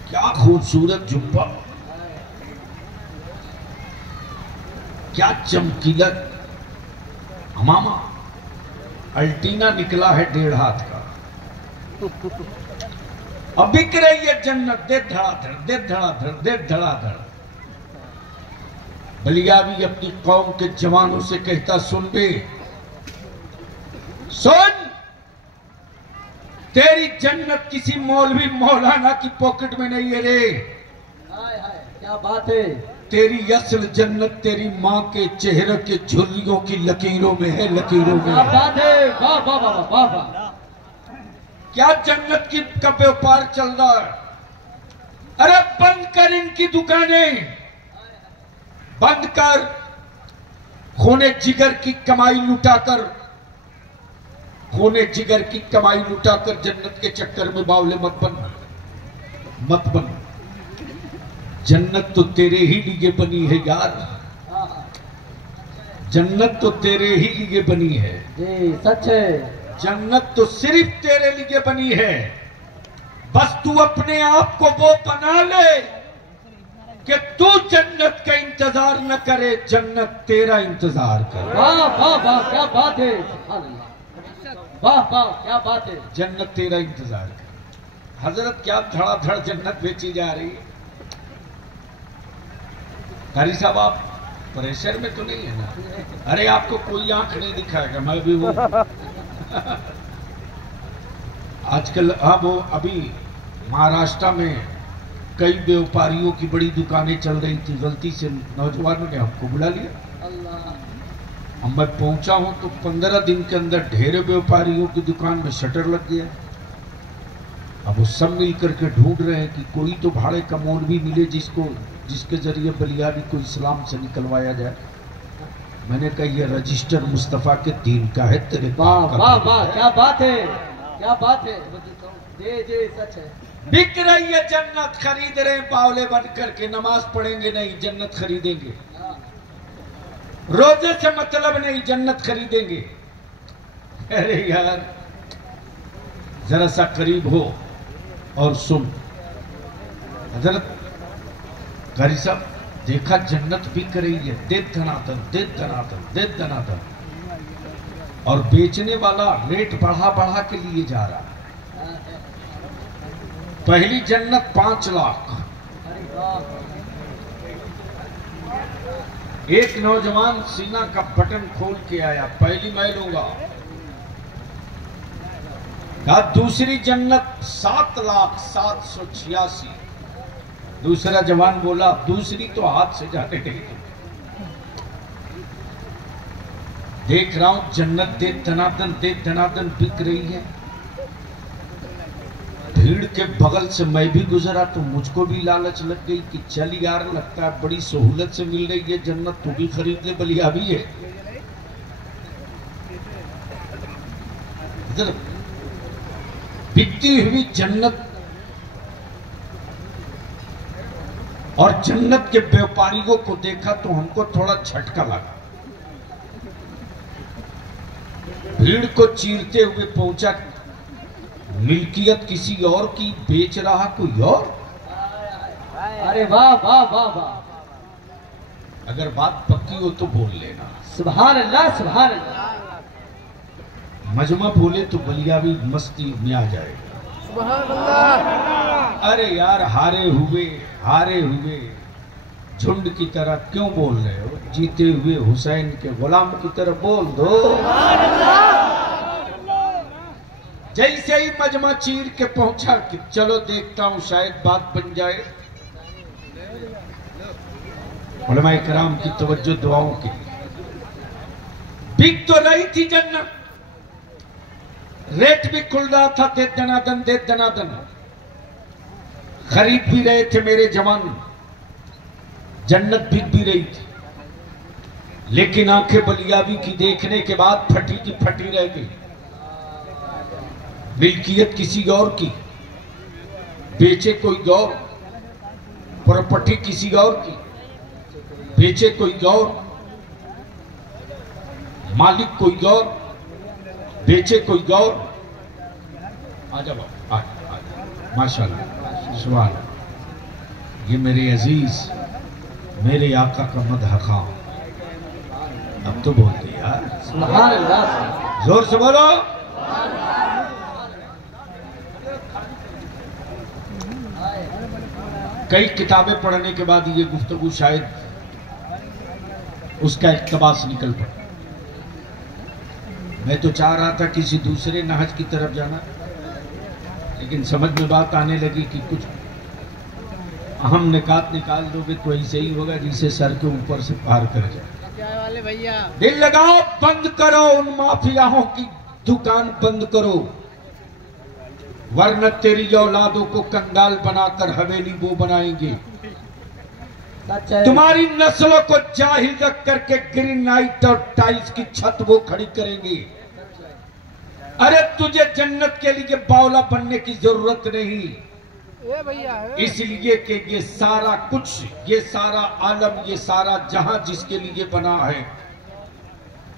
क्या खूबसूरत जुब्बा, क्या चमकीला हमामा, अल्टीना निकला है 1.5 हाथ का। अब बिक रही है जन्नत, दे धड़ाधड़, दे धड़ाधड़, दे धड़ाधड़। बलियावी अपनी कौम के जवानों से कहता, सुन बे, सुन, तेरी जन्नत किसी मौलवी मौलाना की पॉकेट में नहीं है रे। क्या बात है। तेरी असल जन्नत तेरी माँ के चेहरे के झुर्रियों की लकीरों में है, लकीरों में। क्या बात है। वाह वाह वाह वाह वाह। क्या जन्नत की का व्यापार चल रहा है। अरे बंद कर इनकी दुकानें, बंद कर। खूने जिगर की कमाई लुटाकर, खूने जिगर की कमाई लुटाकर जन्नत के चक्कर में बावले मत बन, मत बन। जन्नत तो तेरे ही लिए बनी है यार, जन्नत तो तेरे ही लिए बनी है। जी सच है। जन्नत तो सिर्फ तेरे लिए बनी है। बस तू अपने आप को वो बना ले कि तू जन्नत का इंतजार न करे, जन्नत तेरा इंतजार करे। वाह वाह वाह, क्या बात है, सुभान अल्लाह। वाह वाह, क्या बात है। जन्नत तेरा इंतजार करे। हजरत क्या धड़ाधड़ जन्नत बेची जा रही है। कारी साहब आप प्रेशर में तो नहीं है ना? अरे आपको कोई आंख नहीं दिखाएगा, मैं भी वो आजकल अब वो अभी महाराष्ट्र में कई व्यापारियों की बड़ी दुकानें चल रही थी, गलती से नौजवानों ने हमको बुला लिया। अल्लाह। अब मैं पहुंचा हूं तो 15 दिन के अंदर ढेर व्यापारियों की दुकान में शटर लग गया। अब वो सब मिल करके ढूंढ रहे हैं कि कोई तो भाड़े का मोल भी मिले जिसके जरिए बलियानी को इस्लाम से निकलवाया जाए। मैंने कहा ये रजिस्टर मुस्तफा के दीन का है, तेरे वाह बाप का वाह दीन वाह, है। क्या बात है, क्या बात है। जी जी सच है। बिक रही है जन्नत, खरीद रहे हैं बावले बन करके। नमाज पढ़ेंगे नहीं, जन्नत खरीदेंगे। रोजे से मतलब नहीं, जन्नत खरीदेंगे। अरे यार जरा सा करीब हो और सुन। हजरत कारी साहब देखा जन्नत बिक रही है, दे धनातन दे धनातन दे धनातन, और बेचने वाला रेट बढ़ा बढ़ा के लिए जा रहा है। पहली जन्नत 5 लाख। अरे वाह। एक नौजवान सीना का बटन खोल के आया, पहली मैं लूंगा। कहा दूसरी जन्नत 7,786,000। दूसरा जवान बोला दूसरी तो हाथ से जाने नहीं। देख रहा हूं जन्नत दे धनादन बिक रही है। भीड़ के बगल से मैं भी गुजरा तो मुझको भी लालच लग गई कि चल यार, लगता है बड़ी सहूलत से मिल रही है जन्नत, तू भी खरीद ले, बलिया भी है। इधर बिकती हुई जन्नत और जन्नत के व्यापारियों को देखा तो हमको थोड़ा झटका लगा। भीड़ को चीरते हुए पहुंचा, मिल्कियत किसी और की, बेच रहा कोई और। अरे वाह वाह वाह वाह। अगर बात पक्की हो तो बोल लेना। सुभान अल्लाह, सुभान अल्लाह। मजमा बोले तो बलिया भी मस्ती में आ जाएगा। सुभान अल्लाह। अरे यार हारे हुए झुंड की तरह क्यों बोल रहे हो? जीते हुए हुसैन के गुलाम की तरह बोल दो। जैसे ही मजमा चीर के पहुंचा कि चलो देखता हूं शायद बात बन जाए। उलमा इकराम की तवज्जो दुआओं की। बिक तो रही थी जन्नत, रेट भी खुल रहा था, दे दनादन। खरीद भी रहे थे मेरे जवान, जन्नत बिक भी रही थी। लेकिन आंखें बलियाबी की देखने के बाद फटी की फटी रह गई। मिल्कियत किसी और की, बेचे कोई और, प्रॉपर्टी किसी और की, बेचे कोई और, मालिक कोई और, बेचे कोई और। आ जाओ माशाल्लाह सुभान। ये मेरे अजीज, मेरे आका का मदह खां। अब तो बोलते यार सुभान अल्लाह। जोर से बोलो। कई किताबें पढ़ने के बाद ये गुफ्तगू शायद उसका इक़्तिबास निकल पड़ा। मैं तो चाह रहा था किसी दूसरे नहज की तरफ जाना, लेकिन समझ में बात आने लगी कि कुछ अहम निकात निकाल दोगे तो ऐसे ही होगा जिसे सर के ऊपर से पार कर जाए। वाले भैया दिल लगाओ, बंद करो उन माफियाओं की दुकान, बंद करो, वरना तेरी औलादों को कंगाल बनाकर हवेली वो बनाएंगे। सच है। तुम्हारी नस्लों को जाहिल रख करके ग्रेनाइट और टाइल्स की छत वो खड़ी करेंगी। अरे तुझे जन्नत के लिए बावला बनने की जरूरत नहीं, इसलिए कि ये सारा कुछ, ये सारा आलम, ये सारा जहां जिसके लिए बना है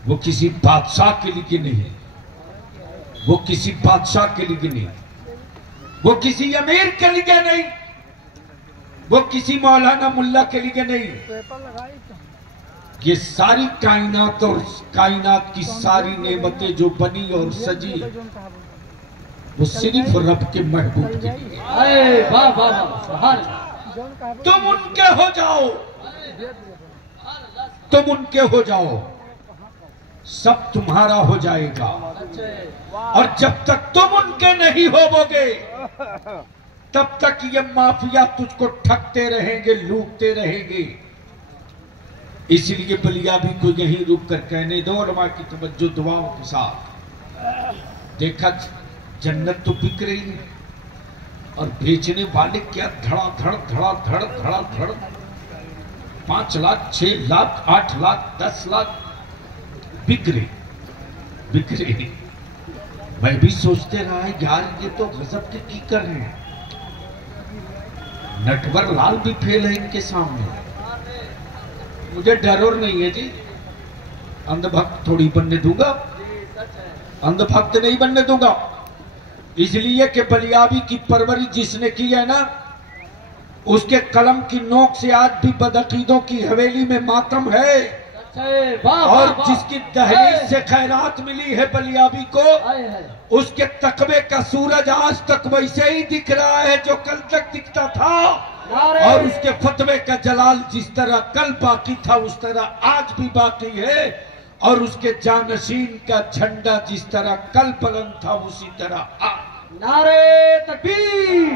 वो किसी बादशाह के लिए नहीं, वो किसी बादशाह के लिए नहीं, वो किसी अमीर के लिए नहीं, वो किसी मौलाना मुल्ला के लिए नहीं। ये सारी कायनात और कायनात की सारी नेमतें जो बनी और सजी वो सिर्फ रब के महबूब के लिए। अरे वाह वाह वाह, सुभान अल्लाह। तुम उनके हो जाओ, तुम उनके हो जाओ, सब तुम्हारा हो जाएगा। और जब तक तुम उनके नहीं होवोगे तब तक ये माफिया तुझको ठगते रहेंगे, लूटते रहेंगे। इसलिए बलियाबी को यहीं रुक कर कहने दो, उलमा की तवज्जो दुआओं के साथ। देखा जन्नत तो बिक रही है और बेचने वाले क्या धड़ाधड़ धड़ाधड़ धड़ाधड़ 5 लाख 6 लाख 8 लाख 10 लाख बिक रही। मैं भी सोचते रहा है यार ये तो गजब के की कर रहे हैं, नटवर लाल भी फेल है इनके सामने। मुझे डर और नहीं है जी, अंधभक्त थोड़ी बनने दूंगा, अंधभक्त नहीं बनने दूंगा। इसलिए कि बलियाबी की परवरिश जिसने की है ना, उसके कलम की नोक से आज भी बदअकीदों की हवेली में मातम है। और जिसकी दहलीज से खैरात मिली है बलियाबी को, उसके तकवे का सूरज आज तक वैसे ही दिख रहा है जो कल तक दिखता था। और उसके फतवे का जलाल जिस तरह कल बाकी था उस तरह आज भी बाकी है। और उसके जानशीन का झंडा जिस तरह कल बुलंद था उसी तरह आज। नारे तकबीर,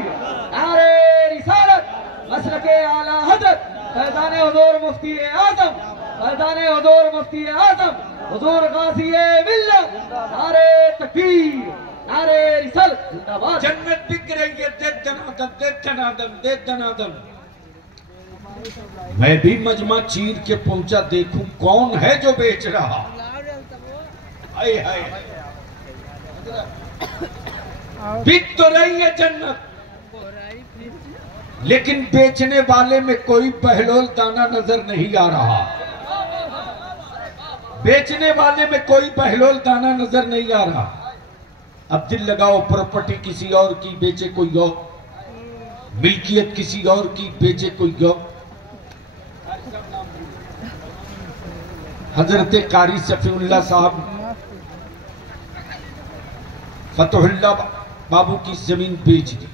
नारे रिसालत, मसलके आला हज़रत फैज़ाने हुज़ूर मुफ्ती आज़म, फैज़ाने हुज़ूर मुफ्ती आज़म, हुज़ूर गाज़ी मिल्लत। नारे तकबीर, नारे रिसालत, जिंदाबाद। जन्नत बिक रही है, दे दनादम, दे दनादम, दे दनादम। मैं भी मजमा चीर के पहुंचा, देखूं कौन है जो बेच रहा। हाय हाय, बिक तो रही है जन्नत, लेकिन बेचने वाले में कोई बहलोल दाना नजर नहीं आ रहा। बेचने वाले में कोई बहलोल दाना नजर नहीं आ रहा। अब दिल लगाओ, प्रॉपर्टी किसी और की बेचे कोई और, मिल्कियत किसी और की बेचे कोई और। हजरत कारी सफीउल्लाह साहब फतहुल्लाह बाबू की जमीन बेच दी,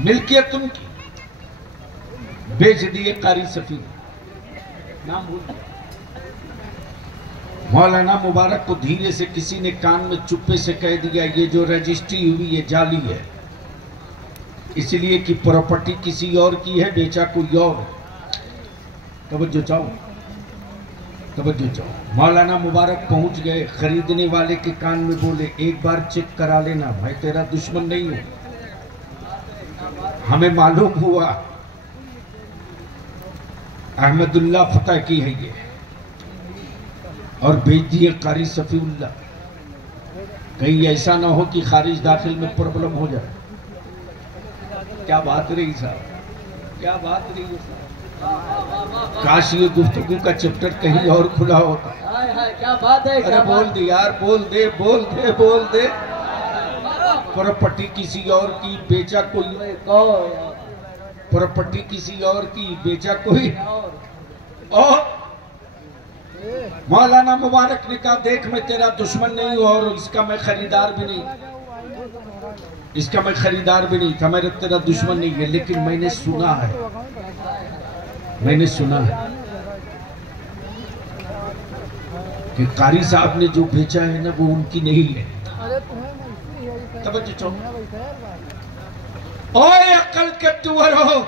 मिल्कियत उनकी बेच दी। कारी सफी नाम भूल, मौलाना मुबारक को धीरे से किसी ने कान में चुप्पे से कह दिया ये जो रजिस्ट्री हुई ये जाली है, इसलिए कि प्रॉपर्टी किसी और की है, बेचा कोई और। तवज्जो चाहो, तवज्जो चाहो। मौलाना मुबारक पहुंच गए, खरीदने वाले के कान में बोले एक बार चेक करा लेना, मैं तेरा दुश्मन नहीं हूं, हमें मालूम हुआ अहमदुल्लाह फतेह की है ये, और भेज दिए कारी सफीउल्लाह। कहीं ऐसा ना हो कि खारिज दाखिल में प्रॉब्लम हो जाए। क्या बात रही साहब, क्या बात रही है साहब। काश ये गुफ्तगू का चैप्टर कहीं और खुला होता। क्या बात है, अरे बोल दे यार, बोल दे बोल दे बोल दे। प्रॉपर्टी किसी और की बेचा कोई, प्रॉपर्टी किसी और की बेचा कोई और। मौलाना मुबारक ने कहा देख मैं तेरा दुश्मन नहीं हूं और इसका मैं खरीदार भी नहीं, इसका मैं खरीदार भी नहीं था, मेरा तेरा दुश्मन नहीं है, लेकिन मैंने सुना है, मैंने सुना है कि कारी साहब ने जो बेचा है ना वो उनकी नहीं है। तवज्जो चाहो, ओए अकल के टूअर हो,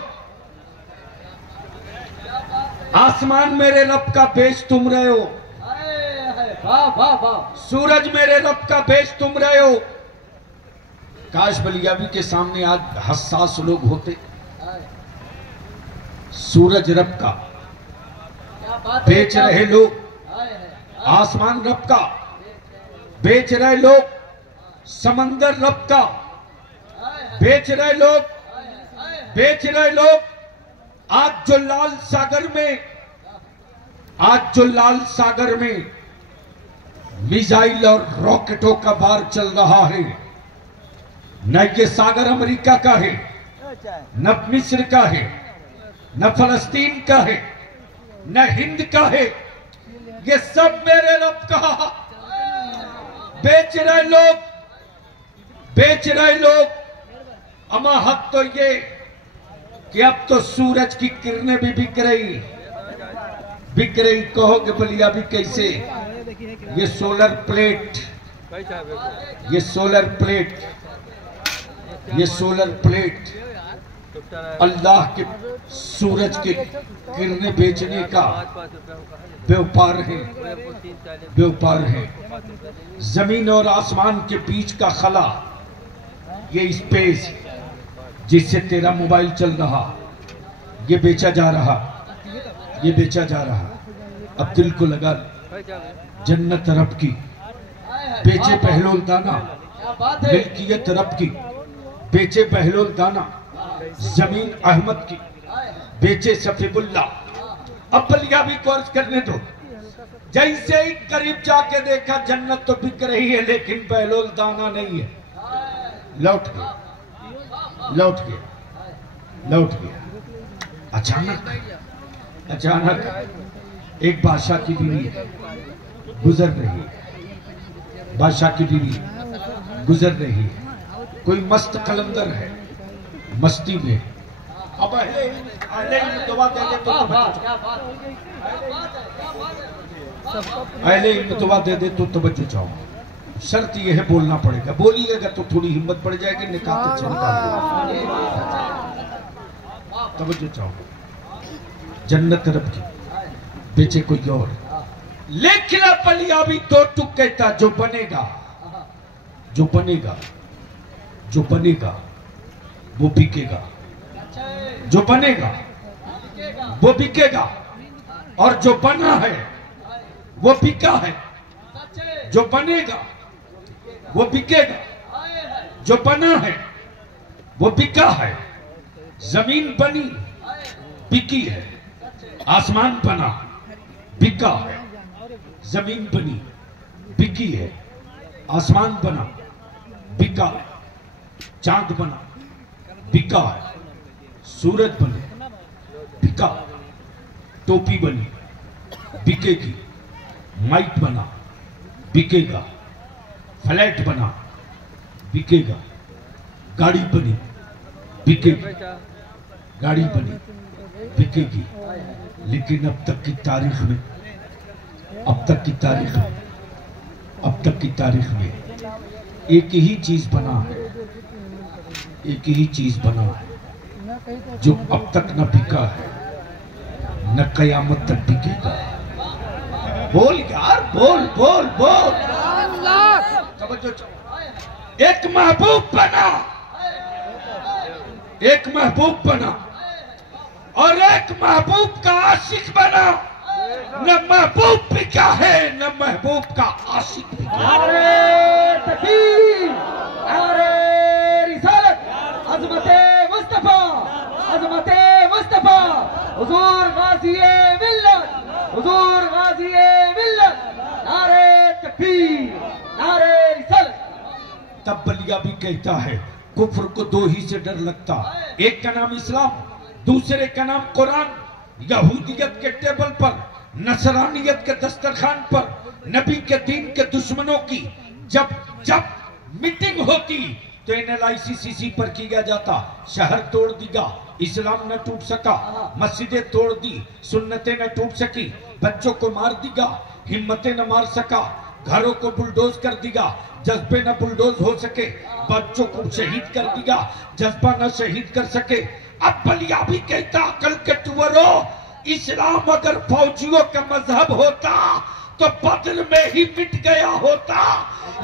आसमान मेरे रब का बेच तुम रहे हो, वाह वाह वाह, सूरज मेरे रब का बेच तुम रहे हो, काश बलियाबी के सामने आज हसास लोग होते। सूरज रब का बेच रहे लोग, आसमान रब का बेच रहे लोग, समंदर रब का बेच रहे लोग, बेच रहे लोग। आज जो लाल सागर में मिसाइल और रॉकेटों का वार चल रहा है, न ये सागर अमेरिका का है, न मिस्र का है, न फलस्तीन का है, न हिंद का है, ये सब मेरे रब का। बेच रहे लोग, बेच रहे लोग। अमा हक तो ये कि अब तो सूरज की किरणें भी बिक रही। कहोगे बलियाबी कैसे? ये सोलर प्लेट, ये सोलर प्लेट, ये सोलर प्लेट अल्लाह के सूरज के किरणें बेचने का व्यापार है, व्यापार है। जमीन और आसमान के बीच का खला, ये स्पेस जिससे तेरा मोबाइल चल रहा, ये बेचा जा रहा, ये बेचा जा रहा। अब दिल को लगा जन्नत रब की, बेचे पहलूल दाना, मिल्कियत रब की, बेचे पहलूल दाना, जमीन अहमद की, बेचे सफीबुल्ला। अब बलियाबी कोर्स करने दो। जैसे ही करीब जाके देखा जन्नत तो बिक रही है लेकिन पहलूल दाना नहीं है। लौट गया, लौट गया, लौट गया। अचानक एक बादशाह की बीवी गुजर रही है, बादशाह की बीवी गुजर रही है। कोई मस्त कलंदर है, मस्ती में। अब अहले दुआ दे दे तो दुआ दे दे तो तवज्जो चाहो। शर्त यह है बोलना पड़ेगा, बोलिएगा तो थोड़ी हिम्मत बढ़ जाएगी, निकाह तो चलता। तवज्जो चाहो। जन्नत रब की, बेचे कोई और। लेकिन बलियाबी दो टुक कहता, जो बनेगा, जो बनेगा, जो बनेगा वो बिकेगा, जो बनेगा वो बिकेगा, और जो बना है वो बिका है। जो बनेगा वो बिकेगा, जो बना है वो बिका है। जमीन बनी बिकी है, आसमान बना बिका है। जमीन बनी बिकी है, आसमान बना बिका है। चांद बना बिका है, सूरज बने बिका, टोपी बनी बिकेगी, माइक बना बिकेगा, फ्लैट बना बिकेगा, गाड़ी बनी बिकेगी, गाड़ी बनी बिकेगी। लेकिन अब तक की तारीख में, अब तक की तारीख में, अब तक की तारीख में एक ही चीज बना है, एक ही चीज बना है जो अब तक न बिका है, न कयामत तक बिकेगा। बोल यार, बोल बोल बोल। एक महबूब बना, एक महबूब बना, और एक महबूब का आशिक बना। न महबूब बिका है, न महबूब का आशिक बिका। नारे तकबीर, नारे रिसालत, अज़मते मुस्तफा, अज़मते मुस्तफा, हुजूर गाज़िए मिल्लत, हुजूर गाज़िए मिल्लत। नारे तकबीर, नारे रिसालत। तब बलियाबी कहता है कुफ्र को दो ही से डर लगता, एक का नाम इस्लाम, दूसरे का नाम कुरान। यहूदियत के टेबल पर, नसरानियत के दस्तरखान पर, नबी के दीन के दुश्मनों की जब जब मीटिंग होती तो NLICC पर किया जाता। शहर तोड़ दिया, इस्लाम न टूट सका, मस्जिदें तोड़ दी, सुन्नतें न टूट सकी, बच्चों को मार दिया, हिम्मतें न मार सका, घरों को बुलडोज कर दिया, जज्बे न बुलडोज हो सके, बच्चों को शहीद कर दिया, जज्बा न शहीद कर सके। अब बलियाबी कहता अकल के टुवरो, इस्लाम अगर फौजियों का मजहब होता तो बदर में ही मिट गया होता।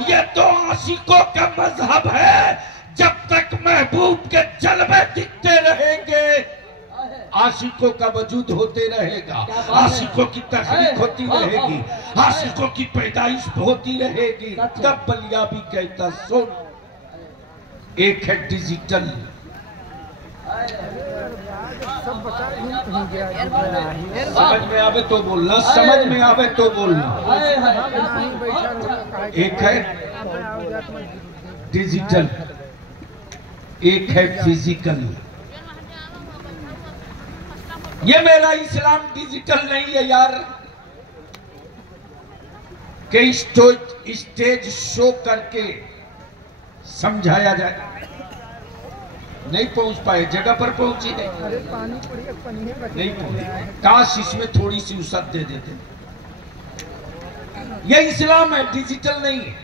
ये तो आशिकों का मजहब है जब तक महबूब के जलवे दिखते रहेंगे आशिकों का वजूद होते रहेगा, आशिकों की तहरीक होती रहेगी, आशिकों की पैदाइश होती रहेगी। तब बलिया भी कहता सुन, एक है डिजिटल, समझ में आवे तो बोलना, समझ में आवे तो बोलना। एक है डिजिटल, एक है फिजिकल। ये मेरा इस्लाम डिजिटल नहीं है यार, कि स्टेज शो करके समझाया जाए। नहीं पहुंच पाए, जगह पर पहुंची नहीं, नहीं पहुंची। काश इसमें थोड़ी सी वसअत दे देते। ये इस्लाम है, डिजिटल नहीं है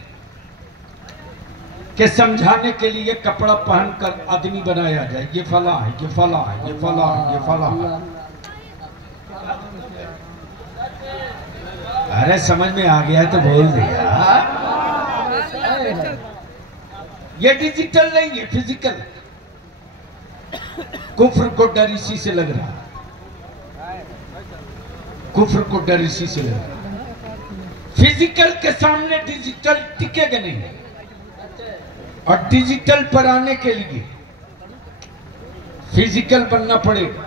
कि समझाने के लिए कपड़ा पहनकर आदमी बनाया जाए, ये फला है, ये फला है, ये फला है, ये फला है। अरे समझ में आ गया तो बोल दिया। ये डिजिटल नहीं है, फिजिकल है। कुफ्र को डर इसी से लग रहा, कुफ्र को डर इसी से लग रहा। फिजिकल के सामने डिजिटल टिकेगा नहीं, और डिजिटल पर आने के लिए फिजिकल बनना पड़ेगा।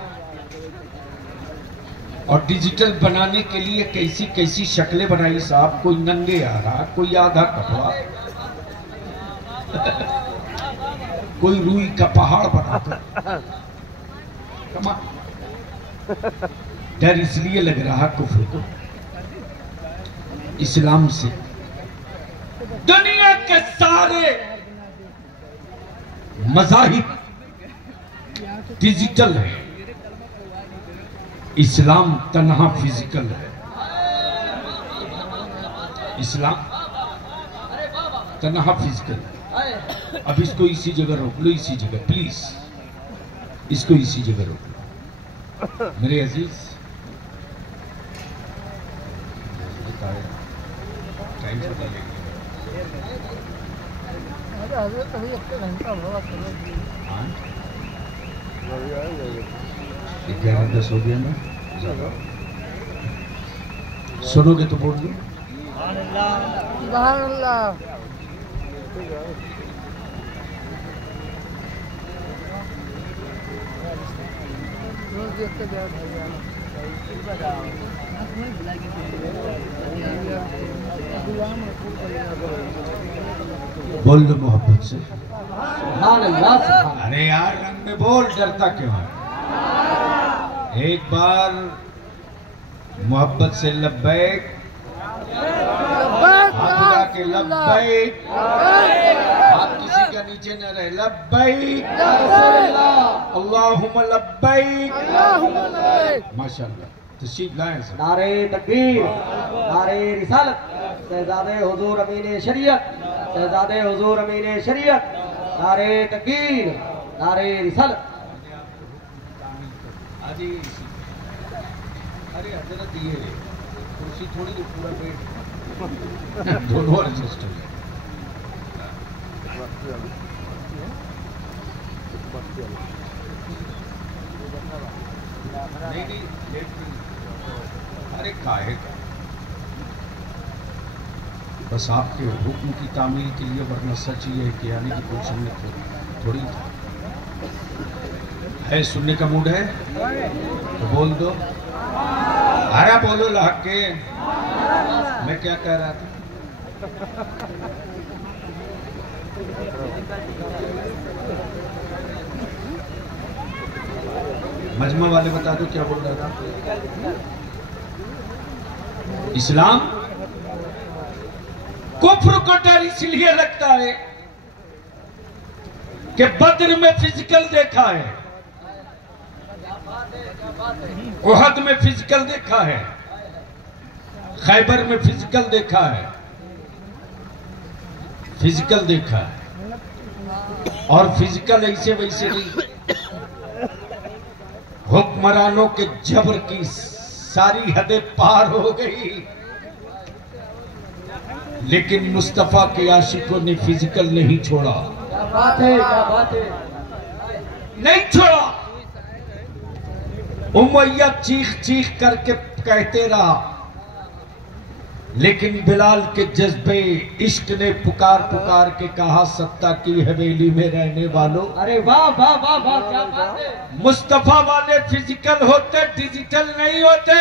और डिजिटल बनाने के लिए कैसी कैसी शक्लें बनाई साहब, कोई नंगे आ रहा, कोई आधा कपड़ा, कोई रूई का पहाड़ बनाता। डर इसलिए लग रहा कुफ्र को इस्लाम से। दुनिया के सारे मज़ाहिब डिजिटल है, इस्लाम तन्हा फिजिकल है। इस्लाम तन्हा फिजिकल है। अब इसको इसी जगह रोक लो, इसी जगह प्लीज, इसको इसी जगह रोक लो मेरे अजीज। टाइम से बता लेंगे। ग्यारह 10 हो गया ना, ज्यादा सुनोगे तो बोल दो। बोल दो मोहब्बत से। अरे यार रंग में बोल, डरता क्यों है? एक बार मोहब्बत से लब्बैक, हाथ के लब्बैक, हाथ किसी का नीचे न रहे, लब्बैक अल्लाहुम्मा लब्बैक। माशाअल्लाह, तशरीफ लाएं। नारे तकबीर, नारे रिसालत, शहजादे हुजूर अमीन शरीयत, शहजादे हुजूर अमीन शरीयत, नारे तकबीर, नारे रिसालत। अरे हजरत ये कुर्सी थोड़ी तो पूरा पेट दोनों एडजस्ट हो गया। नहीं अरे काहे का, बस आपके हुक्म की तामील के लिए, वरना सच ये है कि आने की कोई सुन्नत थोड़ी है। सुनने का मूड है तो बोल दो। अरे बोलो लाख के, मैं क्या कह रहा था? मजमा वाले बता दो क्या बोल रहा था? इस्लाम कुफ्र को डर इसलिए लगता है कि बद्र में फिजिकल देखा है, उहद में फिजिकल देखा है, खैबर में फिजिकल देखा है, फिजिकल देखा है। और फिजिकल ऐसे वैसे नहीं, हुक्मरानों के जबर की सारी हदें पार हो गई, लेकिन मुस्तफा के आशिकों ने फिजिकल नहीं छोड़ा। बात है, क्या बात है। नहीं छोड़ा। उमैया चीख चीख करके कहते रहा, लेकिन बिलाल के जज्बे इश्क ने पुकार पुकार के कहा, सत्ता की हवेली में रहने वालों, अरे वाह वाह वाह वाह, क्या बात है। मुस्तफा वाले फिजिकल होते, डिजिटल नहीं होते।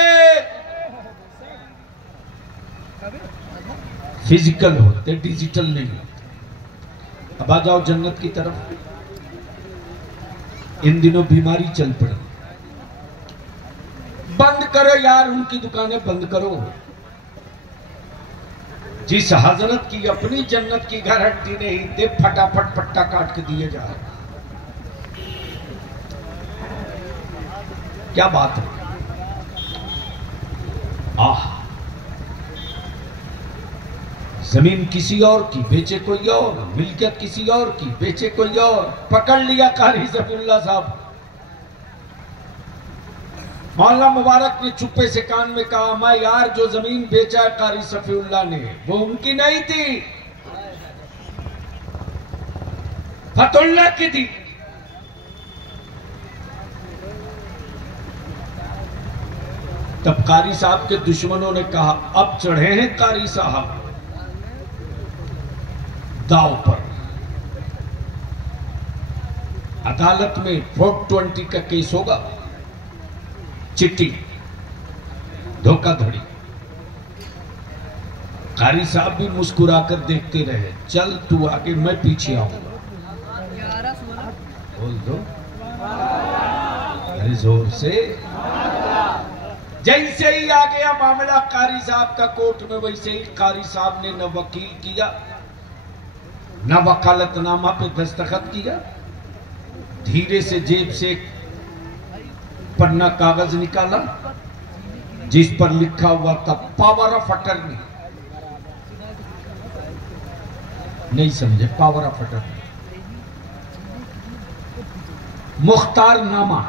फिजिकल होते, डिजिटल नहीं होते। अब आ जाओ जन्नत की तरफ। इन दिनों बीमारी चल पड़ी। बंद करो यार, उनकी दुकानें बंद करो। जिस हजरत की अपनी जन्नत की गारंटी नहीं दे, फटाफट पट्टा काट के दिए जा रहे। क्या बात है। आह, जमीन किसी और की बेचे कोई और, मिल्कियत किसी और की बेचे कोई और। पकड़ लिया कारी सफीउल्लाह साहब। मौलाना मुबारक ने चुप्पे से कान में कहा, मैं यार जो जमीन बेचा है कारी सफीउल्लाह ने, वो उनकी नहीं थी, फतुल्लाह की थी। तब कारी साहब के दुश्मनों ने कहा, अब चढ़े हैं कारी साहब दाव पर। अदालत में 420 का केस होगा, चिट्ठी, धोखाधड़ी। कारी साहब भी मुस्कुराकर देखते रहे। चल तू आगे, मैं पीछे आऊंगा। बोल दो अरे जोर से। जैसे ही आ गया मामला कारी साहब का कोर्ट में, वैसे ही कारी साहब ने न वकील किया, न वकालतनामा पे दस्तखत किया। धीरे से जेब से एक पन्ना कागज निकाला, जिस पर लिखा हुआ था पावर ऑफ अटर्नी। नहीं समझे? पावर ऑफ अटर्नी, मुख्तार नामा,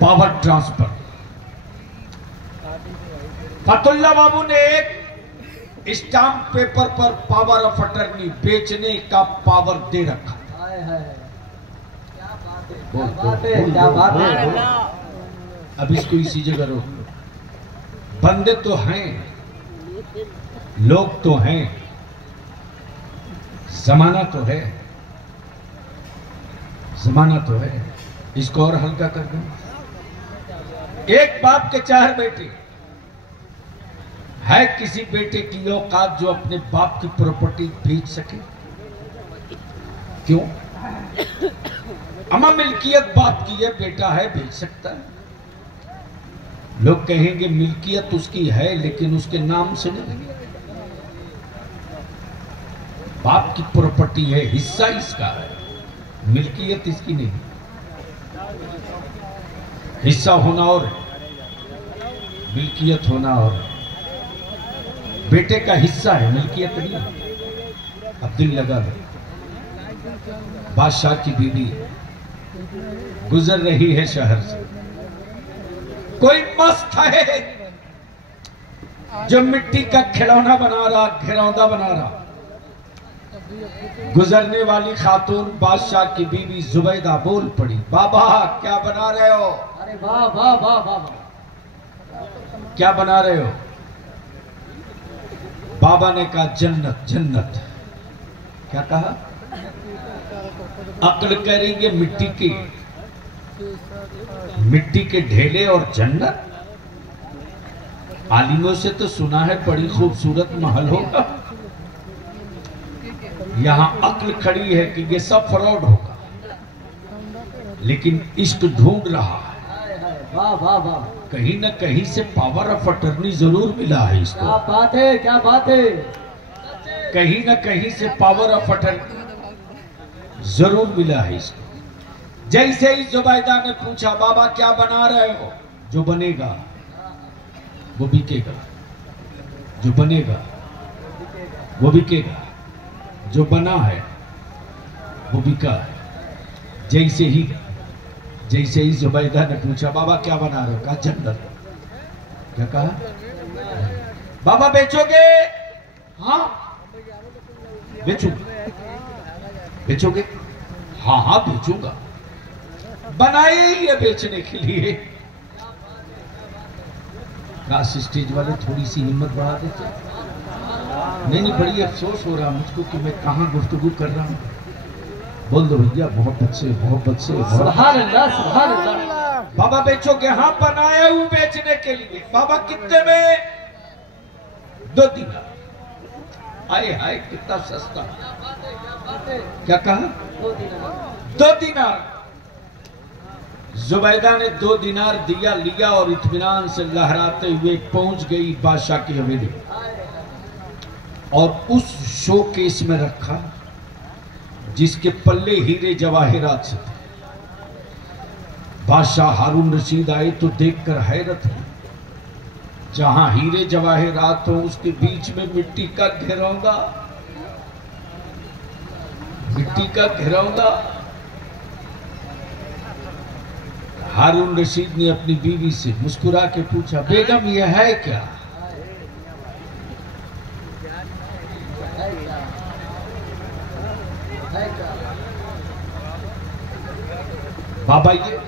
पावर ट्रांसफर। फतुल्लाह बाबू ने एक स्टाम्प पेपर पर पावर ऑफ अटर्नी, बेचने का पावर दे रखा। क्या बात है। अब इसको इसी जगह रोक लो। बंदे तो हैं, लोग तो हैं, जमाना तो है, जमाना तो है। इसको और हल्का कर दो। एक बाप के 4 बेटे है, किसी बेटे की औकात जो अपने बाप की प्रॉपर्टी बेच सके? क्यों? अमा मिल्कियत बाप की है, बेटा है, बेच सकता है। लोग कहेंगे मिल्कियत उसकी है, लेकिन उसके नाम से नहीं। बाप की प्रॉपर्टी है, हिस्सा इसका है, मिल्कियत इसकी नहीं। हिस्सा होना और मिल्कियत होना और। बेटे का हिस्सा है, मिल्कियत नहीं। अब दिल लगा लो। बादशाह की बीवी गुजर रही है शहर से। कोई मस्त है जो मिट्टी का खिलौना बना रहा, घिरौंदा बना रहा। गुजरने वाली खातून बादशाह की बीवी जुबैदा बोल पड़ी, बाबा क्या बना रहे हो? अरे वाह वाह वाह वाह। क्या बना रहे हो? बाबा ने कहा जन्नत जन्नत। क्या कहा? अक्ल कह रही है मिट्टी के ढेले और जन्नत। आलिमों से तो सुना है बड़ी खूबसूरत महल होगा। यहां अक्ल खड़ी है कि ये सब फ्रॉड होगा, लेकिन इश्क ढूंढ रहा है। वाह वाह वाह। कहीं ना कहीं से पावर ऑफ अटर्नी जरूर मिला है इसको। क्या बात है, क्या बात है। कहीं ना कहीं से पावर ऑफ अटर्नी जरूर मिला है इसको। जैसे ही जुबैदा ने पूछा, बाबा क्या बना रहे हो? जो बनेगा वो बिकेगा, जो बनेगा वो बिकेगा, जो बना है वो बिका है। जैसे ही जुबैदा ने पूछा, बाबा क्या बना रहे हो? कहा जन्नत। क्या कहा? बाबा बेचोगे? हाँ। बेचूंगा। बेचोगे? हाँ हाँ बेचूंगा। बनाए ही है बेचने के लिए। काश स्टेज वाले थोड़ी सी हिम्मत बढ़ा देते। नहीं, बड़ी अफसोस हो रहा मुझको कि मैं कहाँ गुफ्तगू कर रहा हूँ। बोल दो भैया, मोहब्बत से मोहब्बत से। सुभान अल्लाह, सुभान अल्लाह। बाबा बेचोगे? हाँ बनाए हूँ बेचने के लिए। बाबा कितने में? 2 दिनार। आए हाय कितना सस्ता। क्या कहा? 2 दिनार। जुबैदा ने 2 दिनार दिया, लिया और इत्मीनान से लहराते हुए पहुंच गई बादशाह की हवेली और उस शोकेस में रखा जिसके पल्ले हीरे जवाहिरात से थे। बादशाह हारून रशीद आए तो देखकर हैरत हुई। जहां हीरे जवाहिरात हो उसके बीच में मिट्टी का घिरौंदा, मिट्टी का घिरौंदा। हारून रशीद ने अपनी बीवी से मुस्कुरा के पूछा, बेगम यह है क्या? बाबा ये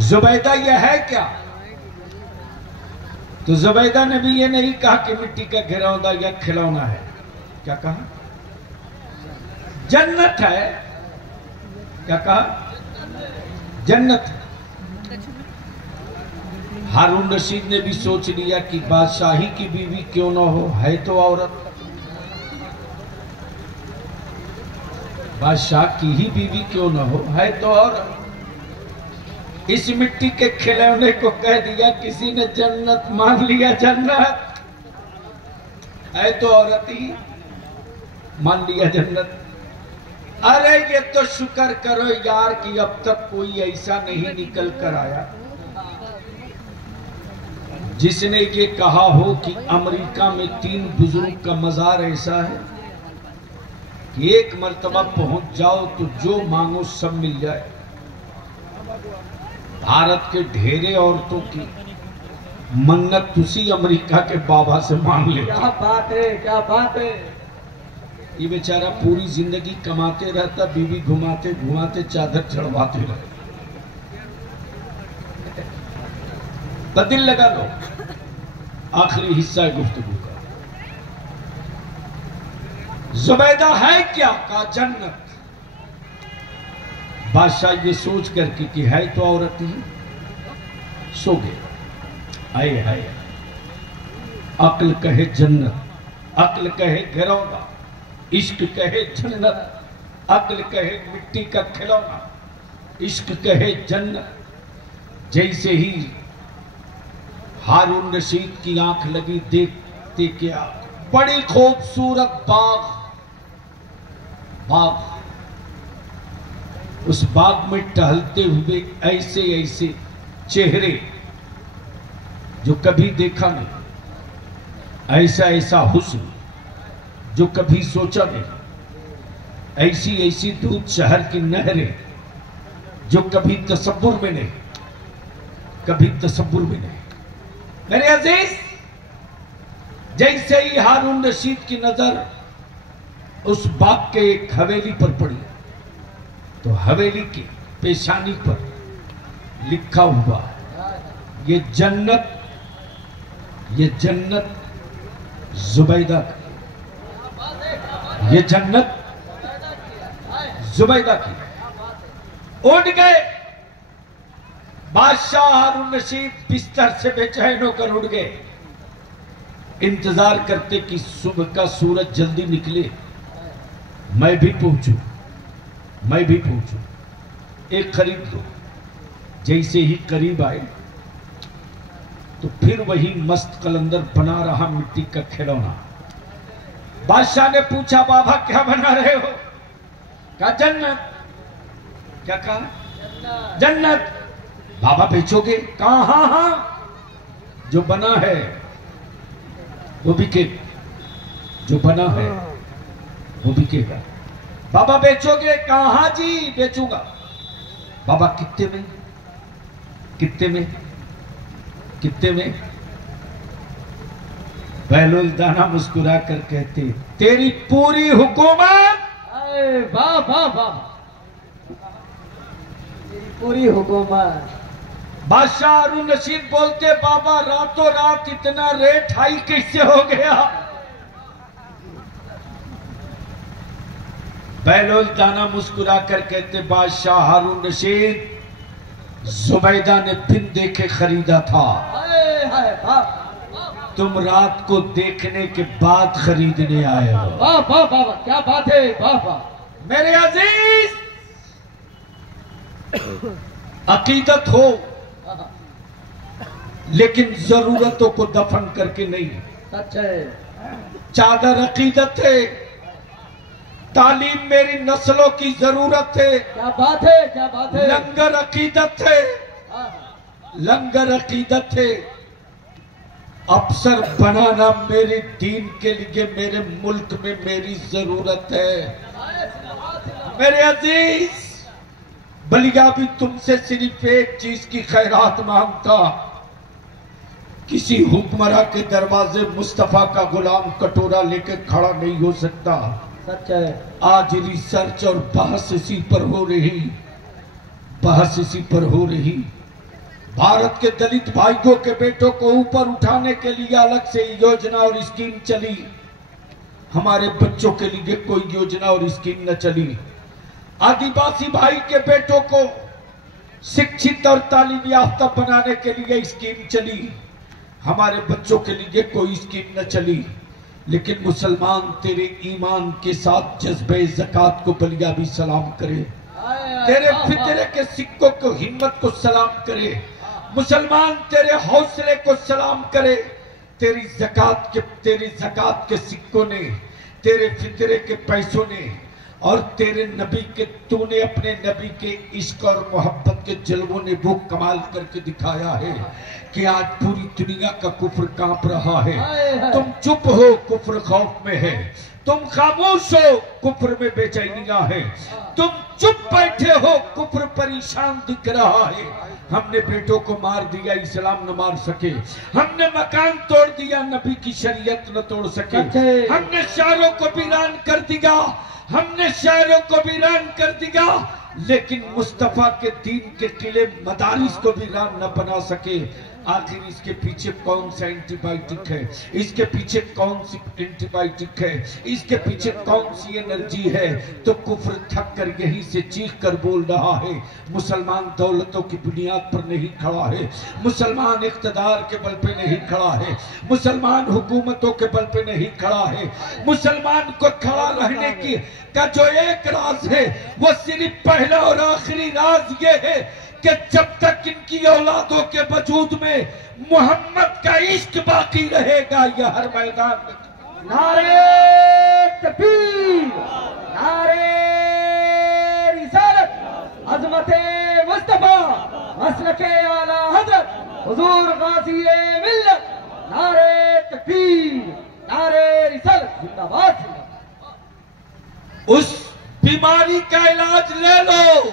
जुबैदा यह है क्या? तो जुबैदा ने भी ये नहीं कहा कि मिट्टी का घिरौंदा या खिलौना है। क्या कहा? जन्नत है। क्या कहा? जन्नत। हारून रशीद ने भी सोच लिया कि बादशाही की बीवी क्यों ना हो, है तो औरत। बादशाह की ही बीवी क्यों ना हो, है तो औरत। इस मिट्टी के खिलौने को कह दिया किसी ने जन्नत मान लिया। जन्नत है तो औरत ही मान लिया जन्नत। अरे ये तो शुक्र करो यार कि अब तक कोई ऐसा नहीं निकल कर आया जिसने ये कहा हो कि अमेरिका में 3 बुजुर्ग का मजार ऐसा है कि एक मर्तबा पहुंच जाओ तो जो मांगो सब मिल जाए। भारत के ढेरे औरतों की मन्नत उसी अमेरिका के बाबा से मांग ले। क्या बात है, क्या बात है। ये बेचारा पूरी जिंदगी कमाते रहता, बीवी घुमाते घुमाते चादर चढ़वाते रहे। तो दिल लगा लो। आखिरी हिस्सा है गुफ्तगू का। जुबैदा है क्या? का जन्नत। बादशाह ये सोच करके कि है तो औरत ही, सो गए। आए हाय, अक्ल कहे जन्नत, अक्ल कहे घिरौंदा, इश्क कहे जन्नत, अक्ल कहे मिट्टी का खिलौना, इश्क कहे जन्नत। जैसे ही हारून रशीद की आंख लगी, देखते क्या बड़ी खूबसूरत बाग। उस बाग में टहलते हुए ऐसे ऐसे चेहरे जो कभी देखा नहीं, ऐसा ऐसा हुस्न जो कभी सोचा नहीं, ऐसी ऐसी दूध शहर की नहरें जो कभी तसव्वुर में नहीं, कभी तसव्वुर में नहीं। मेरे अजीज, जैसे ही हारून रशीद की नजर उस बाग के एक हवेली पर पड़ी तो हवेली की पेशानी पर लिखा हुआ, ये जन्नत जुबैदा की, ये जन्नत जुबैदा की। उठ गए बादशाह हारून रशीद, बिस्तर से बेचैन होकर उठ गए। इंतजार करते कि सुबह का सूरज जल्दी निकले, मैं भी पहुंचूं, मैं भी पहुंचूं, एक खरीद लो। जैसे ही करीब आए तो फिर वही मस्त कलंदर बना रहा मिट्टी का खिलौना। बादशाह ने पूछा, बाबा क्या बना रहे हो? कहा जन्नत। क्या कहा? जन्नत। बाबा बेचोगे? कहा हाँ हाँ, जो बना है वो बिके, जो बना है वो बिकेगा। बाबा बेचोगे? कहा हाँ जी बेचूंगा। बाबा कितने में? कितने में? कितने में? बहलुल दाना मुस्कुरा कर कहते, तेरी पूरी हुकूमत। वाह वाह वाह, तेरी पूरी हुकूमत। बादशाह हारून रशीद बोलते, बाबा रातों रात इतना रेट हाई कैसे हो गया? बहलुल दाना मुस्कुरा कर कहते, बादशाह हारून रशीद, जुबैदा ने दिन देखे खरीदा था, तुम रात को देखने के बाद खरीदने आए हो। वाह वाह वाह, क्या बात है, वाह वाह। मेरे अजीज, अकीदत हो लेकिन जरूरतों को दफन करके नहीं। सच है। चादर अकीदत है, तालीम मेरी नस्लों की जरूरत है। क्या बात है, क्या बात है। लंगर अकीदत है, लंगर अकीदत है। अफसर बनाना मेरे दीन के लिए मेरे मुल्क में मेरी जरूरत है। मेरे अजीज, बलिया भी तुमसे सिर्फ एक चीज की खैरात मांगता, किसी हुक्मरां के दरवाजे मुस्तफा का गुलाम कटोरा लेकर खड़ा नहीं हो सकता। सच है। आज रिसर्च और बहस इसी पर हो रही, बहस इसी पर हो रही। भारत के दलित भाइयों के बेटों को ऊपर उठाने के लिए अलग से योजना और स्कीम चली, हमारे बच्चों के लिए कोई योजना और स्कीम न चली। आदिवासी भाई के बेटों को शिक्षित और तालीम याफ्ता बनाने के लिए स्कीम चली, हमारे बच्चों के लिए कोई स्कीम न चली। लेकिन मुसलमान तेरे ईमान के साथ जज्बे ज़कात को बलिया भी सलाम करे, तेरे फितरे के सिक्कों को, हिम्मत को सलाम करे। मुसलमान तेरे हौसले को सलाम करे। तेरी ज़कात के सिक्कों ने, तेरे फितरे के पैसों ने और तेरे नबी के, तूने अपने नबी के इश्क और मोहब्बत के जलवों ने वो कमाल करके दिखाया है कि आज पूरी दुनिया का कुफ्र कांप रहा है। तुम चुप हो, कुफ्र खौफ में है। तुम खामोश हो, कुफ्र में बेचैनियां है। तुम चुप बैठे हो, कुफ्र परेशान दिख रहा है। हमने बेटों को मार दिया, इस्लाम न मार सके। हमने मकान तोड़ दिया, नबी की शरीयत न तोड़ सके। हमने शहरों को वीरान कर दिया, हमने शहरों को वीरान कर दिया, लेकिन मुस्तफा के दीन के किले मदारिस को वीरान न बना सके। आखिर इसके पीछे कौन सा एंटीबायोटिक है? इसके पीछे कौन सी एंटीबायोटिक है? इसके पीछे कौन सी एनर्जी है? तो कुफ्र थक कर यहीं से चीख कर बोल रहा है। मुसलमान दौलतों की बुनियाद पर नहीं खड़ा है, मुसलमान इख्तिदार के बल पे नहीं खड़ा है, मुसलमान हुकूमतों के बल पे नहीं खड़ा है। मुसलमान को खड़ा रहने की का जो एक राज है वो सिर्फ पहला और आखिरी राज ये है कि जब तक इनकी औलादों के वजूद में मोहम्मद का इश्क बाकी रहेगा, यह हर मैदान में नारे तकबीर, नारे रिसालत, अज़मते मुस्तफा, मसलके आला हज़रत हुजूर गाज़ीए मिल्लत, नारे तकबीर, नारे रिसालत, जिंदाबाद। उस बीमारी का इलाज ले लो,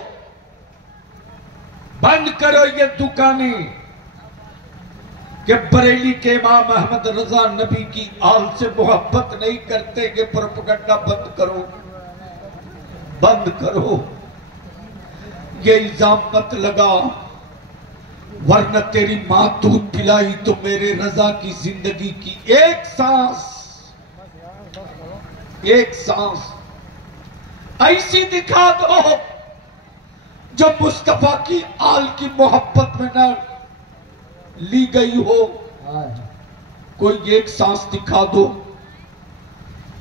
बंद करो ये दुकानें कि बरेली के इमाम अहमद रजा नबी की आल से मोहब्बत नहीं करते। ये प्रोपेगेंडा बंद करो, बंद करो। ये इल्जाम मत लगा, वरना तेरी मां दूध पिलाई तो मेरे रजा की जिंदगी की एक सांस ऐसी दिखा दो जो मुस्तफा की आल की मोहब्बत में न ली गई हो। कोई एक सांस दिखा दो,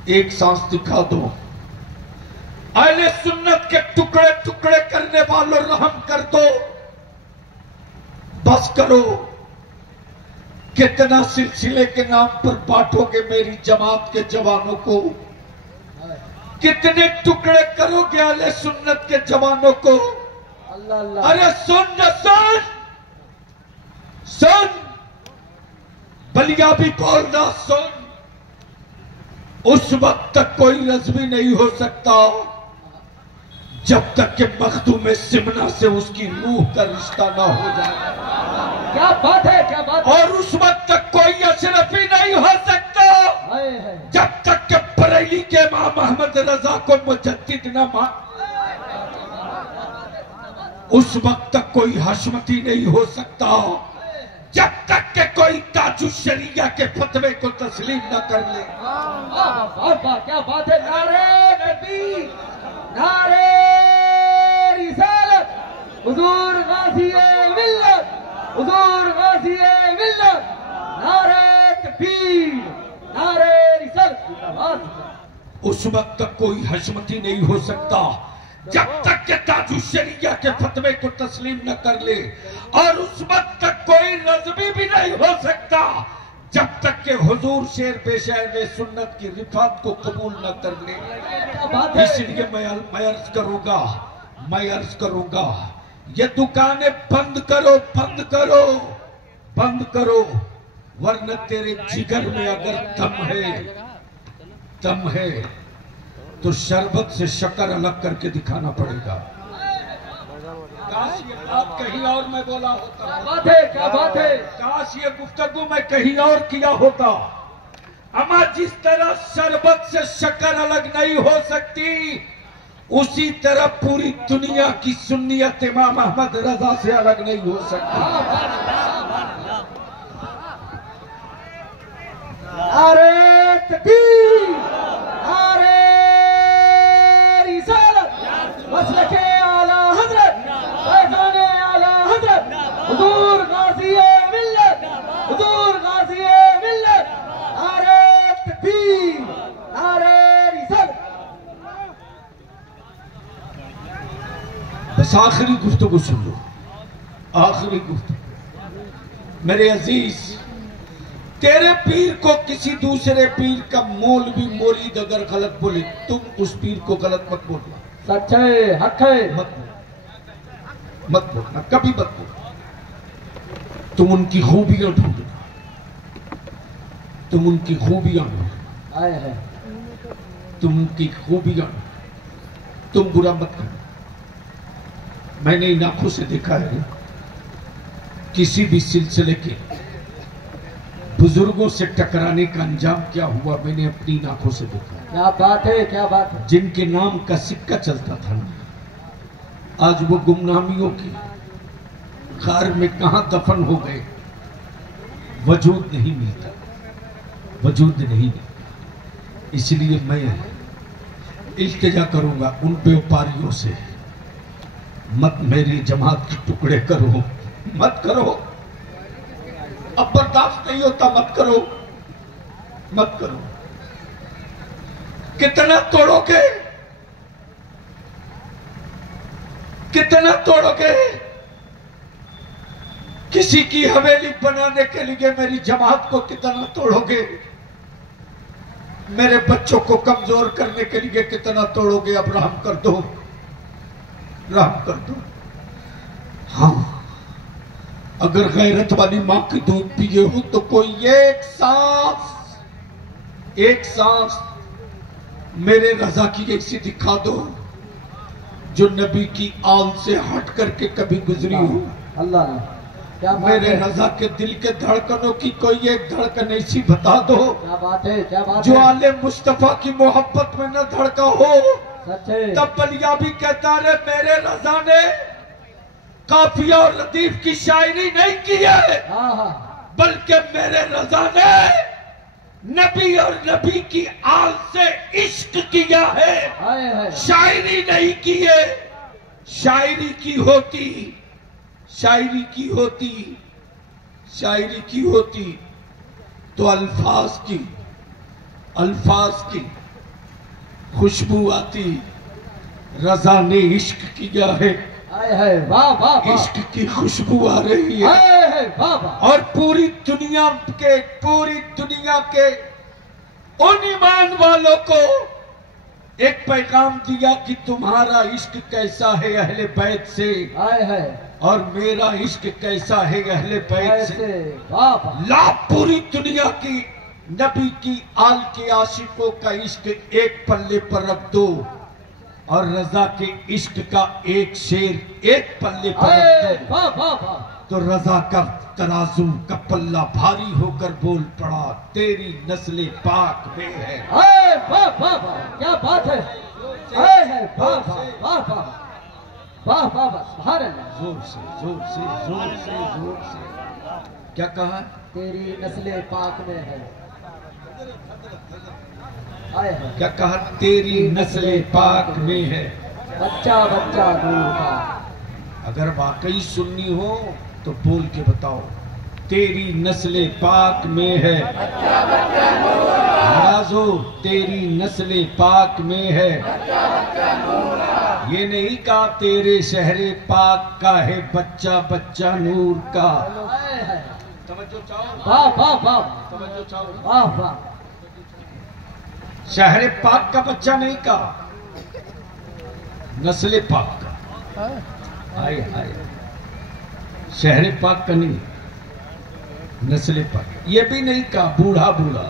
एक सांस दिखा दो। अहले सुन्नत के टुकड़े टुकड़े करने वालों, रहम कर दो, बस करो। कितना सिलसिले के नाम पर बांटोगे मेरी जमात के जवानों को? कितने टुकड़े करोगे अहले सुन्नत के जवानों को? अरे सुन न सुन, सुन, बलिया भी बोल रहा, सुन। उस वक्त तक कोई रज़्मी नहीं हो सकता जब तक कि मखदूम सिमना से उसकी रूह का रिश्ता ना हो जाए। क्या बात है, क्या बात है। और उस वक्त तक कोई अशरफी नहीं हो सकता आए हैं। जब तक के बरेली के इमाम मोहम्मद रजा को मुजद्दिद न मान, उस वक्त तक कोई हशमती नहीं हो सकता। जब तक के कोई ताजु शरिया के फतवे को तस्लीम न कर ले। क्या बात है। नारे तकबीर, नारे रिसालत, हुजूर गाज़िए मिल्लत, हुजूर गाज़िए मिल्लत, नारे तकबीर, नारे रिसालत। उस वक्त तक कोई हशमती नहीं हो सकता जब तक के ताजु शरिया के फतवे को तस्लीम न कर ले, और उस वक्त तक कोई रज़वी भी नहीं हो सकता जब तक के हुजूर शेर पेशायर सुन्नत की रिफात को कबूल न कर ले। इसलिए मैं अर्ज करूंगा ये दुकानें बंद करो, बंद करो, बंद करो, वरना तेरे जिगर में अगर दम है तो शरबत से शक्कर अलग करके दिखाना पड़ेगा। काश ये बात कहीं और मैं बोला होता। क्या बात है, क्या बात है। काश ये गुफ्तगू मैं कहीं और किया होता। अमा जिस तरह शरबत से शक्कर अलग नहीं हो सकती, उसी तरह पूरी दुनिया की सुन्नियत इमाम अहमद रजा से अलग नहीं हो सकती। नारे तकबीर, नारे रिसालत, मसलके आला हज़रत, फैज़ाने आला हज़रत, हुजूर गाज़िए मिल्लत, हुजूर गाज़िए मिल्लत, नारे तकबीर, नारे रिसालत। बस आखिरी गुफ्तगू सुन लो, आखिरी गुफ्तगू। मेरे अजीज, तेरे पीर को किसी दूसरे पीर का मौलवी मुरीद अगर गलत बोले, तुम उस पीर को गलत मत बोलना। सच है, हक है। मत बोलना, कभी मत बोलना। तुम उनकी खूबियां ढूंढना, तुम उनकी खूबियां ढूंढना, आए हैं। तुम उनकी खूबियां, तुम बुरा मत करना। मैंने इन आंखों से देखा है किसी भी सिलसिले के बुजुर्गों से टकराने का अंजाम क्या हुआ, मैंने अपनी आंखों से देखा। क्या बात है, क्या बात है। जिनके नाम का सिक्का चलता था ना, आज वो गुमनामियों की खार में कहां दफन हो गए, वजूद नहीं मिलता, वजूद नहीं मिलता। इसलिए मैं इल्तिजा करूंगा उन व्यापारियों से, मत मेरी जमात के टुकड़े करो, मत करो। अब बर्दाश्त नहीं होता, मत करो, मत करो। कितना तोड़ोगे, कितना तोड़ोगे? किसी की हवेली बनाने के लिए मेरी जमात को कितना तोड़ोगे? मेरे बच्चों को कमजोर करने के लिए कितना तोड़ोगे? अब रहम कर दो, रहम कर दो। हाँ, अगर गैरत वाली मां की दूध पिए हो तो कोई एक सांस मेरे रजा की ऐसी दिखा दो जो नबी की आल से हट करके कभी गुजरी हो। अल्लाह, क्या मेरे रजा के दिल के धड़कनों की कोई एक धड़कन ऐसी बता दो। क्या बात है, क्या बात जो है। आले मुस्तफा की मोहब्बत में न धड़का हो। सच है। तब बलिया भी कहता है मेरे रजा ने काफिया और लतीफ की शायरी नहीं की है, बल्कि मेरे रजा ने नबी और नबी की आल से इश्क किया है, शायरी नहीं की है। शायरी की होती, शायरी की होती, शायरी की होती तो अल्फाज की खुशबू आती। रजा ने इश्क किया है, वाह वाह, इश्क की खुशबू आ रही है। वाह। और पूरी दुनिया के उन ईमान वालों को एक पैगाम दिया कि तुम्हारा इश्क कैसा है अहले बैत से, और मेरा इश्क कैसा है अहले बैत से। ला पूरी दुनिया की नबी की आल के आशिकों का इश्क एक पल्ले पर रख दो, और रजा के इश्क का एक शेर एक पल्ले पर रख दो। तो रजा का तराजू का पल्ला भारी होकर बोल पड़ा, तेरी नस्ल पाक में है। वाह वाह वाह, क्या बात है। वाह वाह वाह वाह वाह वाह वाह, सुभान अल्लाह। जोर से जोर से जोर से जोर से। क्या कहा? तेरी नस्ल पाक में है। आए है। क्या कहा? तेरी नस्ल पाक में है। बच्चा बच्चा नूर का। अगर वाकई सुन्नी हो तो बोल के बताओ, तेरी नस्ल पाक में है। नाराजो, तेरी नस्ल पाक में है। ये नहीं कहा तेरे शहरे पाक का है बच्चा बच्चा नूर का। तवज्जो चाहो, वाह वाह वाह, तवज्जो चाहो। वाह वाह। शहरे पाक का बच्चा नहीं कहा, नस्ल पाक का। हाय हाय, शहरे पाक का नहीं, नस्ल पाक। ये भी नहीं कहा बूढ़ा बूढ़ा।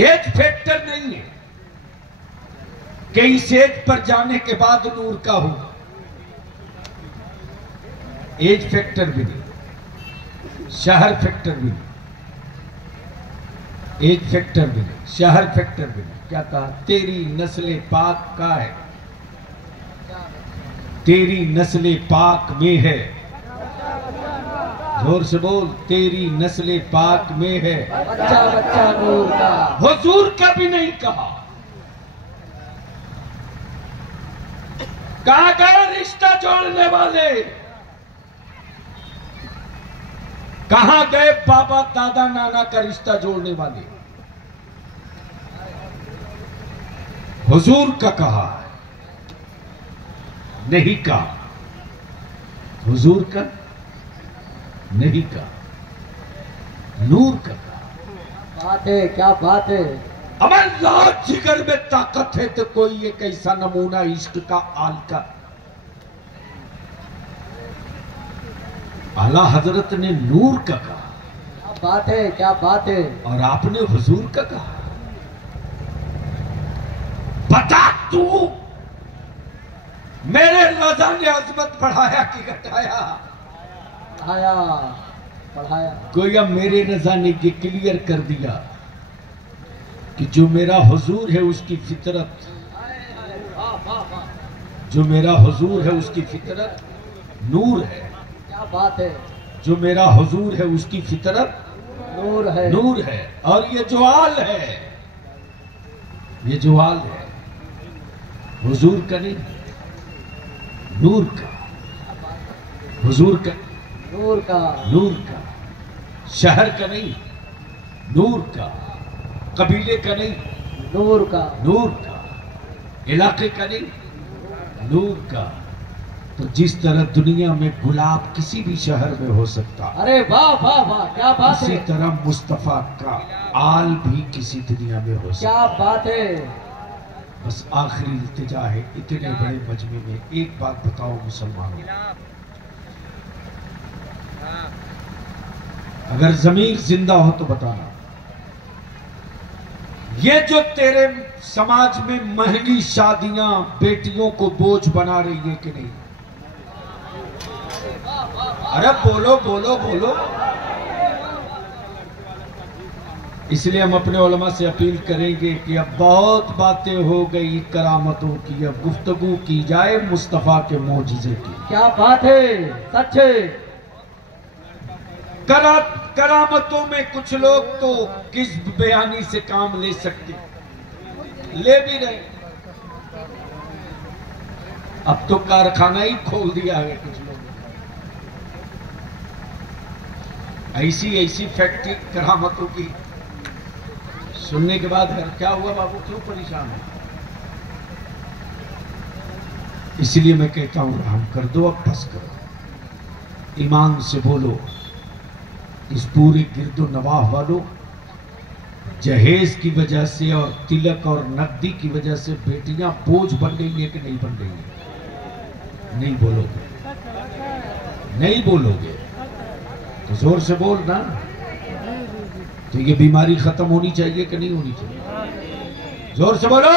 एज फैक्टर नहीं है कि इस एज पर जाने के बाद नूर का हो। एज फैक्टर भी नहीं, शहर फैक्टर भी नहीं, एज फैक्टर भी नहीं, शहर फैक्टर भी नहीं। क्या कहा? तेरी नस्ल पाक का है, तेरी नस्ल पाक में है। जोर से बोल, तेरी नस्ल पाक में है। बच्चा बच्चा नूर का। हुजूर का भी नहीं कहा। कहा गए रिश्ता जोड़ने वाले? कहां गए बाबा दादा नाना का रिश्ता जोड़ने वाले? हुजूर का कहा नहीं कहा, हुजूर का नहीं कहा, नूर का कहा। बात है, क्या बात है। अमर लाल जिगर में ताकत है तो कोई एक ऐसा नमूना इश्क का आल का। आला हजरत ने नूर का कहा। क्या बात है, क्या बात है। और आपने हुजूर का कहा। बता तू मेरे रजा ने अजमत बढ़ाया कि घटाया? पढ़ाया पढ़ाया। गोया मेरे रजा ने ये क्लियर कर दिया कि जो मेरा हुजूर है उसकी फितरत, जो मेरा हुजूर है उसकी फितरत नूर है। क्या बात है। जो मेरा हुजूर है उसकी फितरत नूर है, नूर है। और ये जो आल है, ये जो आल है हुजूर का नहीं, नूर का। हुजूर का, नूर का। नूर का। शहर का नहीं, नूर का। कबीले का नहीं, नूर का। नूर का। इलाके का नहीं, नूर का। तो जिस तरह दुनिया में गुलाब किसी भी शहर में हो सकता, अरे वाह वाह वाह, क्या बात इसी है। तरह मुस्तफा का आल भी किसी दुनिया में हो सकता। क्या बात है। बस आखिरी इल्तिजा है इतने बड़े मजमे में, एक बात बताओ मुसलमानों, अगर जमीर जिंदा हो तो बताना, ये जो तेरे समाज में महंगी शादियां बेटियों को बोझ बना रही है कि नहीं? अरे बोलो बोलो बोलो। इसलिए हम अपने उलमा से अपील करेंगे कि अब बहुत बातें हो गई करामतों की, अब गुफ्तगू की जाए मुस्तफा के मोजिजे की। क्या बात है, सच है। करामतों में कुछ लोग तो किस बयानी से काम ले सकते, ले भी रहे। अब तो कारखाना ही खोल दिया है कुछ लोगों ने। ऐसी ऐसी फैक्ट्री करामतों की सुनने के बाद क्या हुआ बाबू, क्यों परेशान है? इसलिए मैं कहता हूं रहम कर दो, अब बस करो, ईमान से बोलो। इस पूरे गिरदो नवाह वालों, जहेज की वजह से और तिलक और नकदी की वजह से बेटियां बोझ बन रही है कि नहीं बन रही है? नहीं बोलोगे, नहीं बोलोगे तो जोर से बोल ना। तो ये बीमारी खत्म होनी चाहिए कि नहीं होनी चाहिए? जोर से बोलो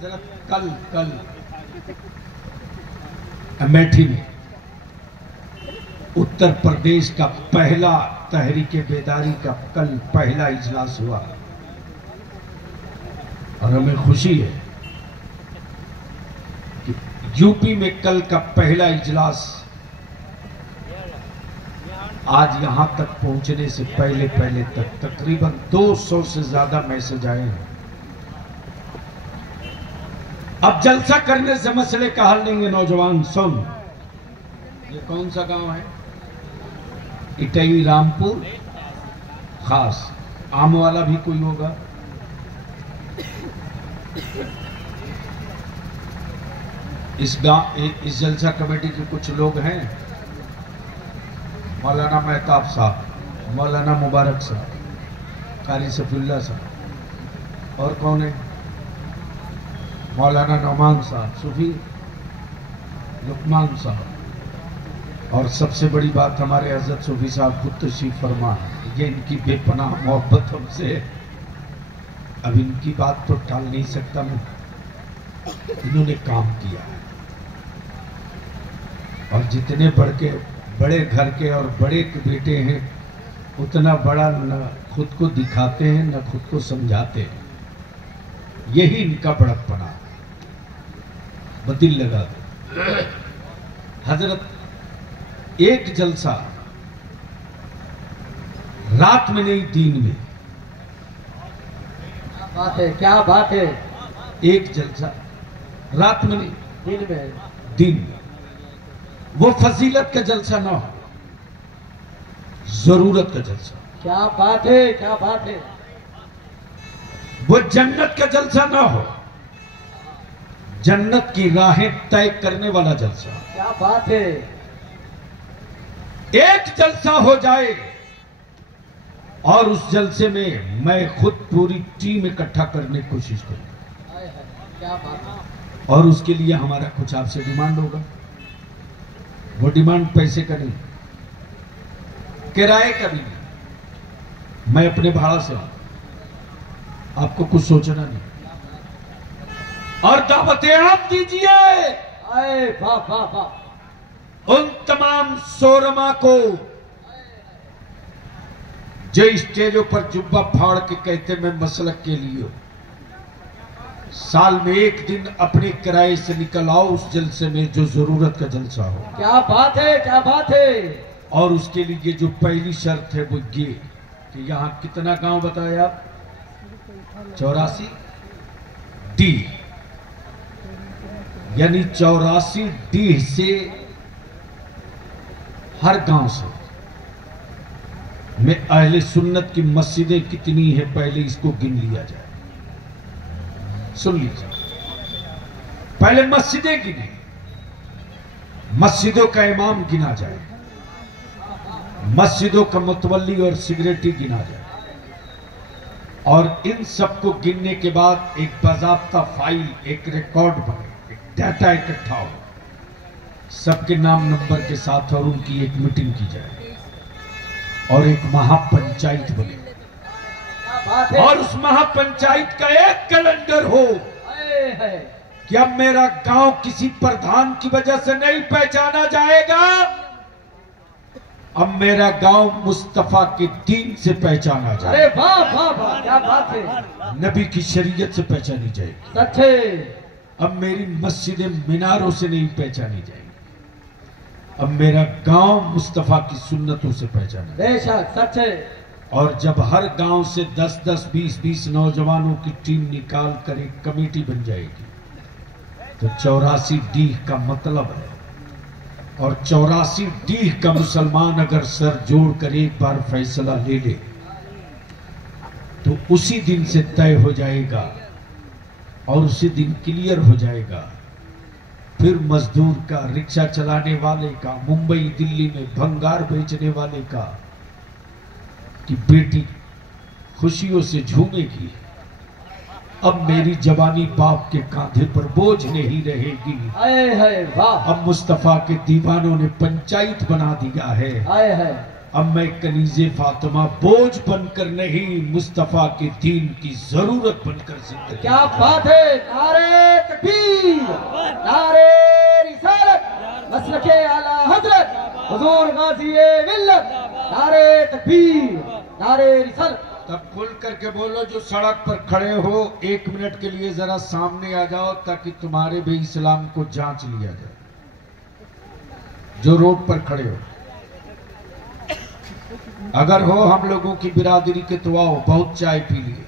जरा। कल कल अमेठी में उत्तर प्रदेश का पहला तहरीक बेदारी का कल पहला इजलास हुआ और हमें खुशी है कि यूपी में कल का पहला इजलास आज यहां तक पहुंचने से पहले तक तकरीबन 200 से ज्यादा मैसेज आए हैं। अब जलसा करने से मसले का हल नहीं है। नौजवान सुन, ये कौन सा गांव है? इटई रामपुर खास। आम वाला भी कोई होगा? इस जलसा कमेटी के कुछ लोग हैं। मौलाना मेहताब साहब, मौलाना मुबारक साहब, कारी सफुल्ला साहब, और कौन है? मौलाना नौमान साहब, सूफी लुकमान साहब, और सबसे बड़ी बात हमारे हजरत सूफी साहब खुद तशरीफ फरमा है। ये इनकी बेपनाह मोहब्बत हमसे। अब इनकी बात तो टाल नहीं सकता मैं। इन्होंने काम किया है और जितने बड़े घर के और बड़े के बेटे हैं उतना बड़ा न खुद को दिखाते हैं न खुद को समझाते हैं। यही इनका बड़कपना है। बदिल लगा दो। हजरत एक जलसा रात में नहीं दिन में। बात है, क्या बात है। एक जलसा रात में नहीं दिन में, दिन में। वो फजीलत का जलसा ना हो, जरूरत का जलसा। क्या बात है, क्या बात है। वो जन्नत का जलसा ना हो, जन्नत की राहें तय करने वाला जलसा। क्या बात है। एक जलसा हो जाए और उस जलसे में मैं खुद पूरी टीम इकट्ठा करने की कोशिश करूं। क्या बात है। और उसके लिए हमारा कुछ आपसे डिमांड होगा। वो डिमांड पैसे का नहीं, किराए का भी नहीं। मैं अपने भाड़ा से आऊं, आपको कुछ सोचना नहीं। और दावतें आप दीजिए आए वाह वाह वाह। उन तमाम सोरमा को जो स्टेजों पर जुब्बा फाड़ के कहते मैं मसलक के लिए हूं। साल में एक दिन अपने किराए से निकल आओ उस जलसे में जो जरूरत का जलसा हो। क्या बात है, क्या बात है। और उसके लिए जो पहली शर्त है वो ये कि यहां कितना गांव बताया आप? 84 डी, यानी 84 डी से हर गांव से में अहले सुन्नत की मस्जिदें कितनी है पहले इसको गिन लिया जाए। सुन लीजिए, पहले मस्जिदें गिनी, मस्जिदों का इमाम गिना जाए, मस्जिदों का मुतवल्ली और सिगरेटी गिना जाए, और इन सबको गिनने के बाद एक बाज़ाब्ता फाइल, एक रिकॉर्ड बने, एक डाटा इकट्ठा हो, सबके नाम नंबर के साथ, और उनकी एक मीटिंग की जाए और एक महापंचायत बने। और उस महापंचायत का एक कैलेंडर हो कि अब मेरा गांव किसी प्रधान की वजह से नहीं पहचाना जाएगा, अब मेरा गांव मुस्तफा के दीन से पहचाना जाएगा। अरे वाह वाह वाह, क्या बात है। नबी की शरीयत से पहचानी जाएगी। सच है। अब मेरी मस्जिदें मीनारों से नहीं पहचानी जाएगी, अब मेरा गांव मुस्तफा की सुन्नतों से पहचाना। बेशक सच है। और जब हर गांव से 10-10, 20-20 नौजवानों की टीम निकाल कर एक कमेटी बन जाएगी तो 84 डीह का मतलब है। और 84 डीह का मुसलमान अगर सर जोड़कर एक बार फैसला ले ले तो उसी दिन से तय हो जाएगा और उसी दिन क्लियर हो जाएगा। फिर मजदूर का, रिक्शा चलाने वाले का, मुंबई दिल्ली में भंगार बेचने वाले का, कि बेटी खुशियों से झूमेगी। अब मेरी जवानी बाप के कांधे पर बोझ नहीं रहेगी। आए है वाह। अब मुस्तफा के दीवानों ने पंचायत बना दिया है। आए है। अब मैं कनीजे फातिमा बोझ बनकर नहीं, मुस्तफा के दीन की जरूरत बनकर जिंदगी। क्या बात है। नारे तकबीर, नारे रिसालत, मसलके आला हजरत हुजूर गाजी मिल्लत, नारे तकबीर, नारे रिसालत। तब खुल करके बोलो, जो सड़क पर खड़े हो 1 मिनट के लिए जरा सामने आ जाओ ताकि तुम्हारे भी इस्लाम को जांच लिया जाए। जो रोड पर खड़े हो, अगर हो हम लोगों की बिरादरी के तो आओ, बहुत चाय पी लिए।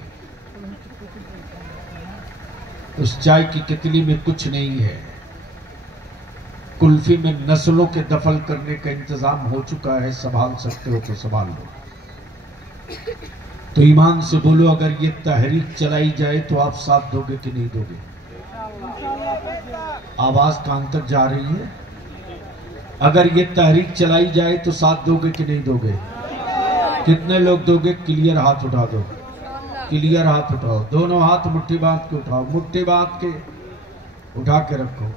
उस चाय की कितली में कुछ नहीं है, कुल्फी में नस्लों के दफन करने का इंतजाम हो चुका है। संभाल सकते हो तो संभाल लो। तो ईमान से बोलो, अगर ये तहरीक चलाई जाए तो आप साथ दोगे कि नहीं दोगे? आवाज कान तक जा रही है? अगर ये तहरीक चलाई जाए तो साथ दोगे कि नहीं दोगे? कितने लोग दोगे? क्लियर हाथ उठा दो, क्लियर हाथ उठाओ। दोनों हाथ मुट्ठी बांध के उठाओ, मुट्ठी बांध के उठा के रखो।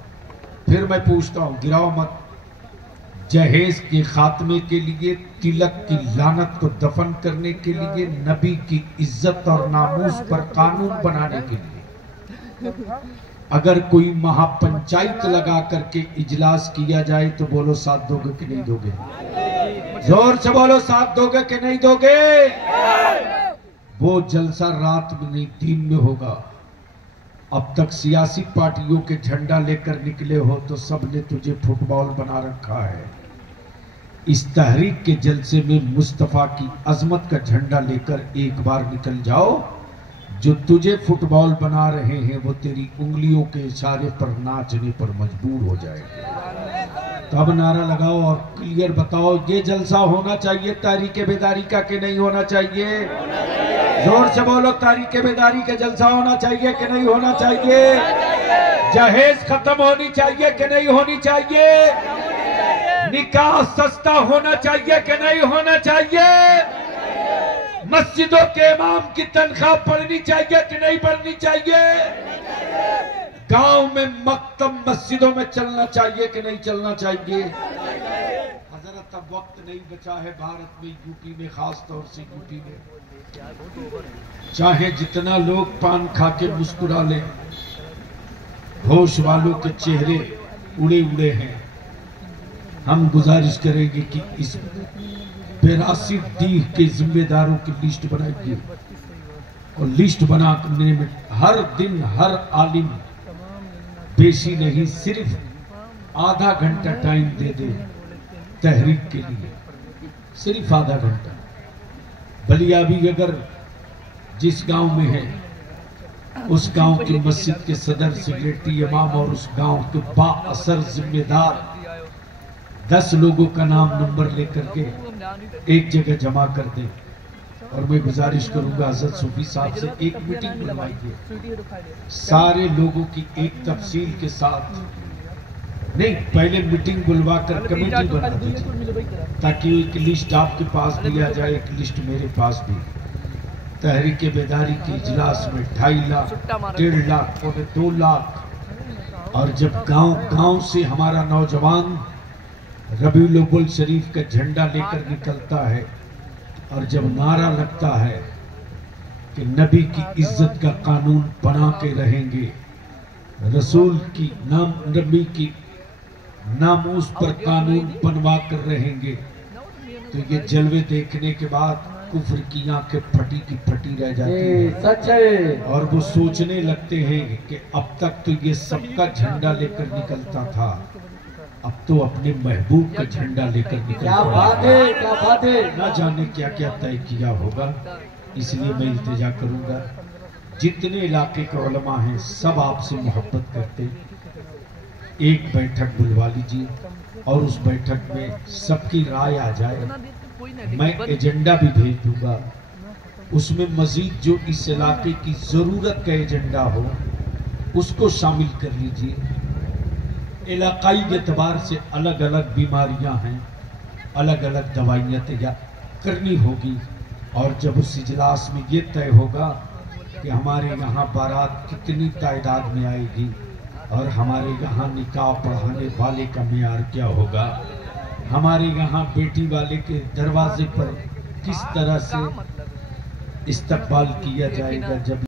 फिर मैं पूछता हूं, गिराओ मत। जहेज के खात्मे के लिए, तिलक की लानत को दफन करने के लिए, नबी की इज्जत और नामूस पर कानून बनाने के लिए अगर कोई महापंचायत लगा करके इजलास किया जाए तो बोलो साथ दोगे कि नहीं दोगे? जोर से बोलो, साथ दोगे कि नहीं दोगे? वो जलसा रात में नहीं दिन में होगा। अब तक सियासी पार्टियों के झंडा लेकर निकले हो तो सबने तुझे फुटबॉल बना रखा है। इस तहरीक के जलसे में मुस्तफा की अजमत का झंडा लेकर एक बार निकल जाओ। जो तुझे फुटबॉल बना रहे हैं वो तेरी उंगलियों के इशारे पर नाचने पर मजबूर हो जाएंगे। तब नारा लगाओ और क्लियर बताओ, ये जलसा होना चाहिए तहरीक बेदारी का कि नहीं होना चाहिए? जोर से बोलो, तहरीक बेदारी का जलसा होना चाहिए कि नहीं होना चाहिए? जहेज खत्म होनी चाहिए कि नहीं होनी चाहिए? निकाह सस्ता होना चाहिए कि नहीं होना चाहिए? मस्जिदों के इमाम की तनख्वाह बढ़नी चाहिए कि नहीं बढ़नी चाहिए? गांव में मकतब मस्जिदों में चलना चाहिए कि नहीं चलना चाहिए? हजरत, अब वक्त नहीं बचा है भारत में, यूपी में, खास तौर से यूपी में। चाहे जितना लोग पान खा के मुस्कुरा लें, होश वालों के चेहरे उड़े उड़े हैं। हम गुजारिश करेंगे कि इस 82 डीह के जिम्मेदारों की लिस्ट बनाइए और लिस्ट बनाने में हर दिन हर आलिम बेशी नहीं सिर्फ आधा घंटा टाइम दे दे तहरीक के लिए, सिर्फ आधा घंटा। बलिया भी अगर जिस गांव में है उस गांव की मस्जिद के सदर, सेक्रेटरी, इमाम और उस गांव के बाअसर जिम्मेदार 10 लोगों का नाम नंबर लेकर के एक जगह जमा कर दें। और मैं गुजारिश करूंगा हजरत सूफी साहब से, एक मीटिंग बुलवाइए सारे लोगों की एक तफसील के साथ। नहीं, पहले मीटिंग बुलवा कर कमेटी बना दीजिए ताकि एक लिस्ट आपके पास भी आ जाए, एक लिस्ट मेरे पास भी। तहरीक बेदारी के इजलास में 2.5 लाख, 1.5 लाख, 2 लाख। और जब गांव गांव से हमारा नौजवान रबीउल अव्वल शरीफ का झंडा लेकर निकलता है और जब नारा लगता है कि नबी की इज्जत का कानून बना के रहेंगे, रसूल की नाम, नबी की नामूस पर कानून बनवा कर रहेंगे, तो ये जलवे देखने के बाद कुफ्र की आंखें फटी की फटी रह जाती है। सच है। और वो सोचने लगते हैं कि अब तक तो ये सबका झंडा लेकर निकलता था, अब तो अपने महबूब का झंडा लेकर निकल। क्या बात है, क्या बात है। न जाने क्या क्या तय किया होगा। इसलिए मैं इल्तिजा करूंगा, जितने इलाके के उलमा हैं सब आपसे मोहब्बत करते, एक बैठक बुलवा लीजिए और उस बैठक में सबकी राय आ जाए। मैं एजेंडा भी भेज दूंगा, उसमें मजीद जो इस इलाके की जरूरत का एजेंडा हो उसको शामिल कर लीजिए। इलाकाई एतबार से अलग अलग बीमारियां हैं, अलग अलग दवाइयां तैयार करनी होगी। और जब उस इजलास में ये तय होगा कि हमारे यहाँ बारात कितनी तादाद में आएगी और हमारे यहाँ निकाह पढ़ाने वाले का मियार क्या होगा, हमारे यहाँ बेटी वाले के दरवाजे पर किस तरह से इस्तकबाल किया जाएगा, जब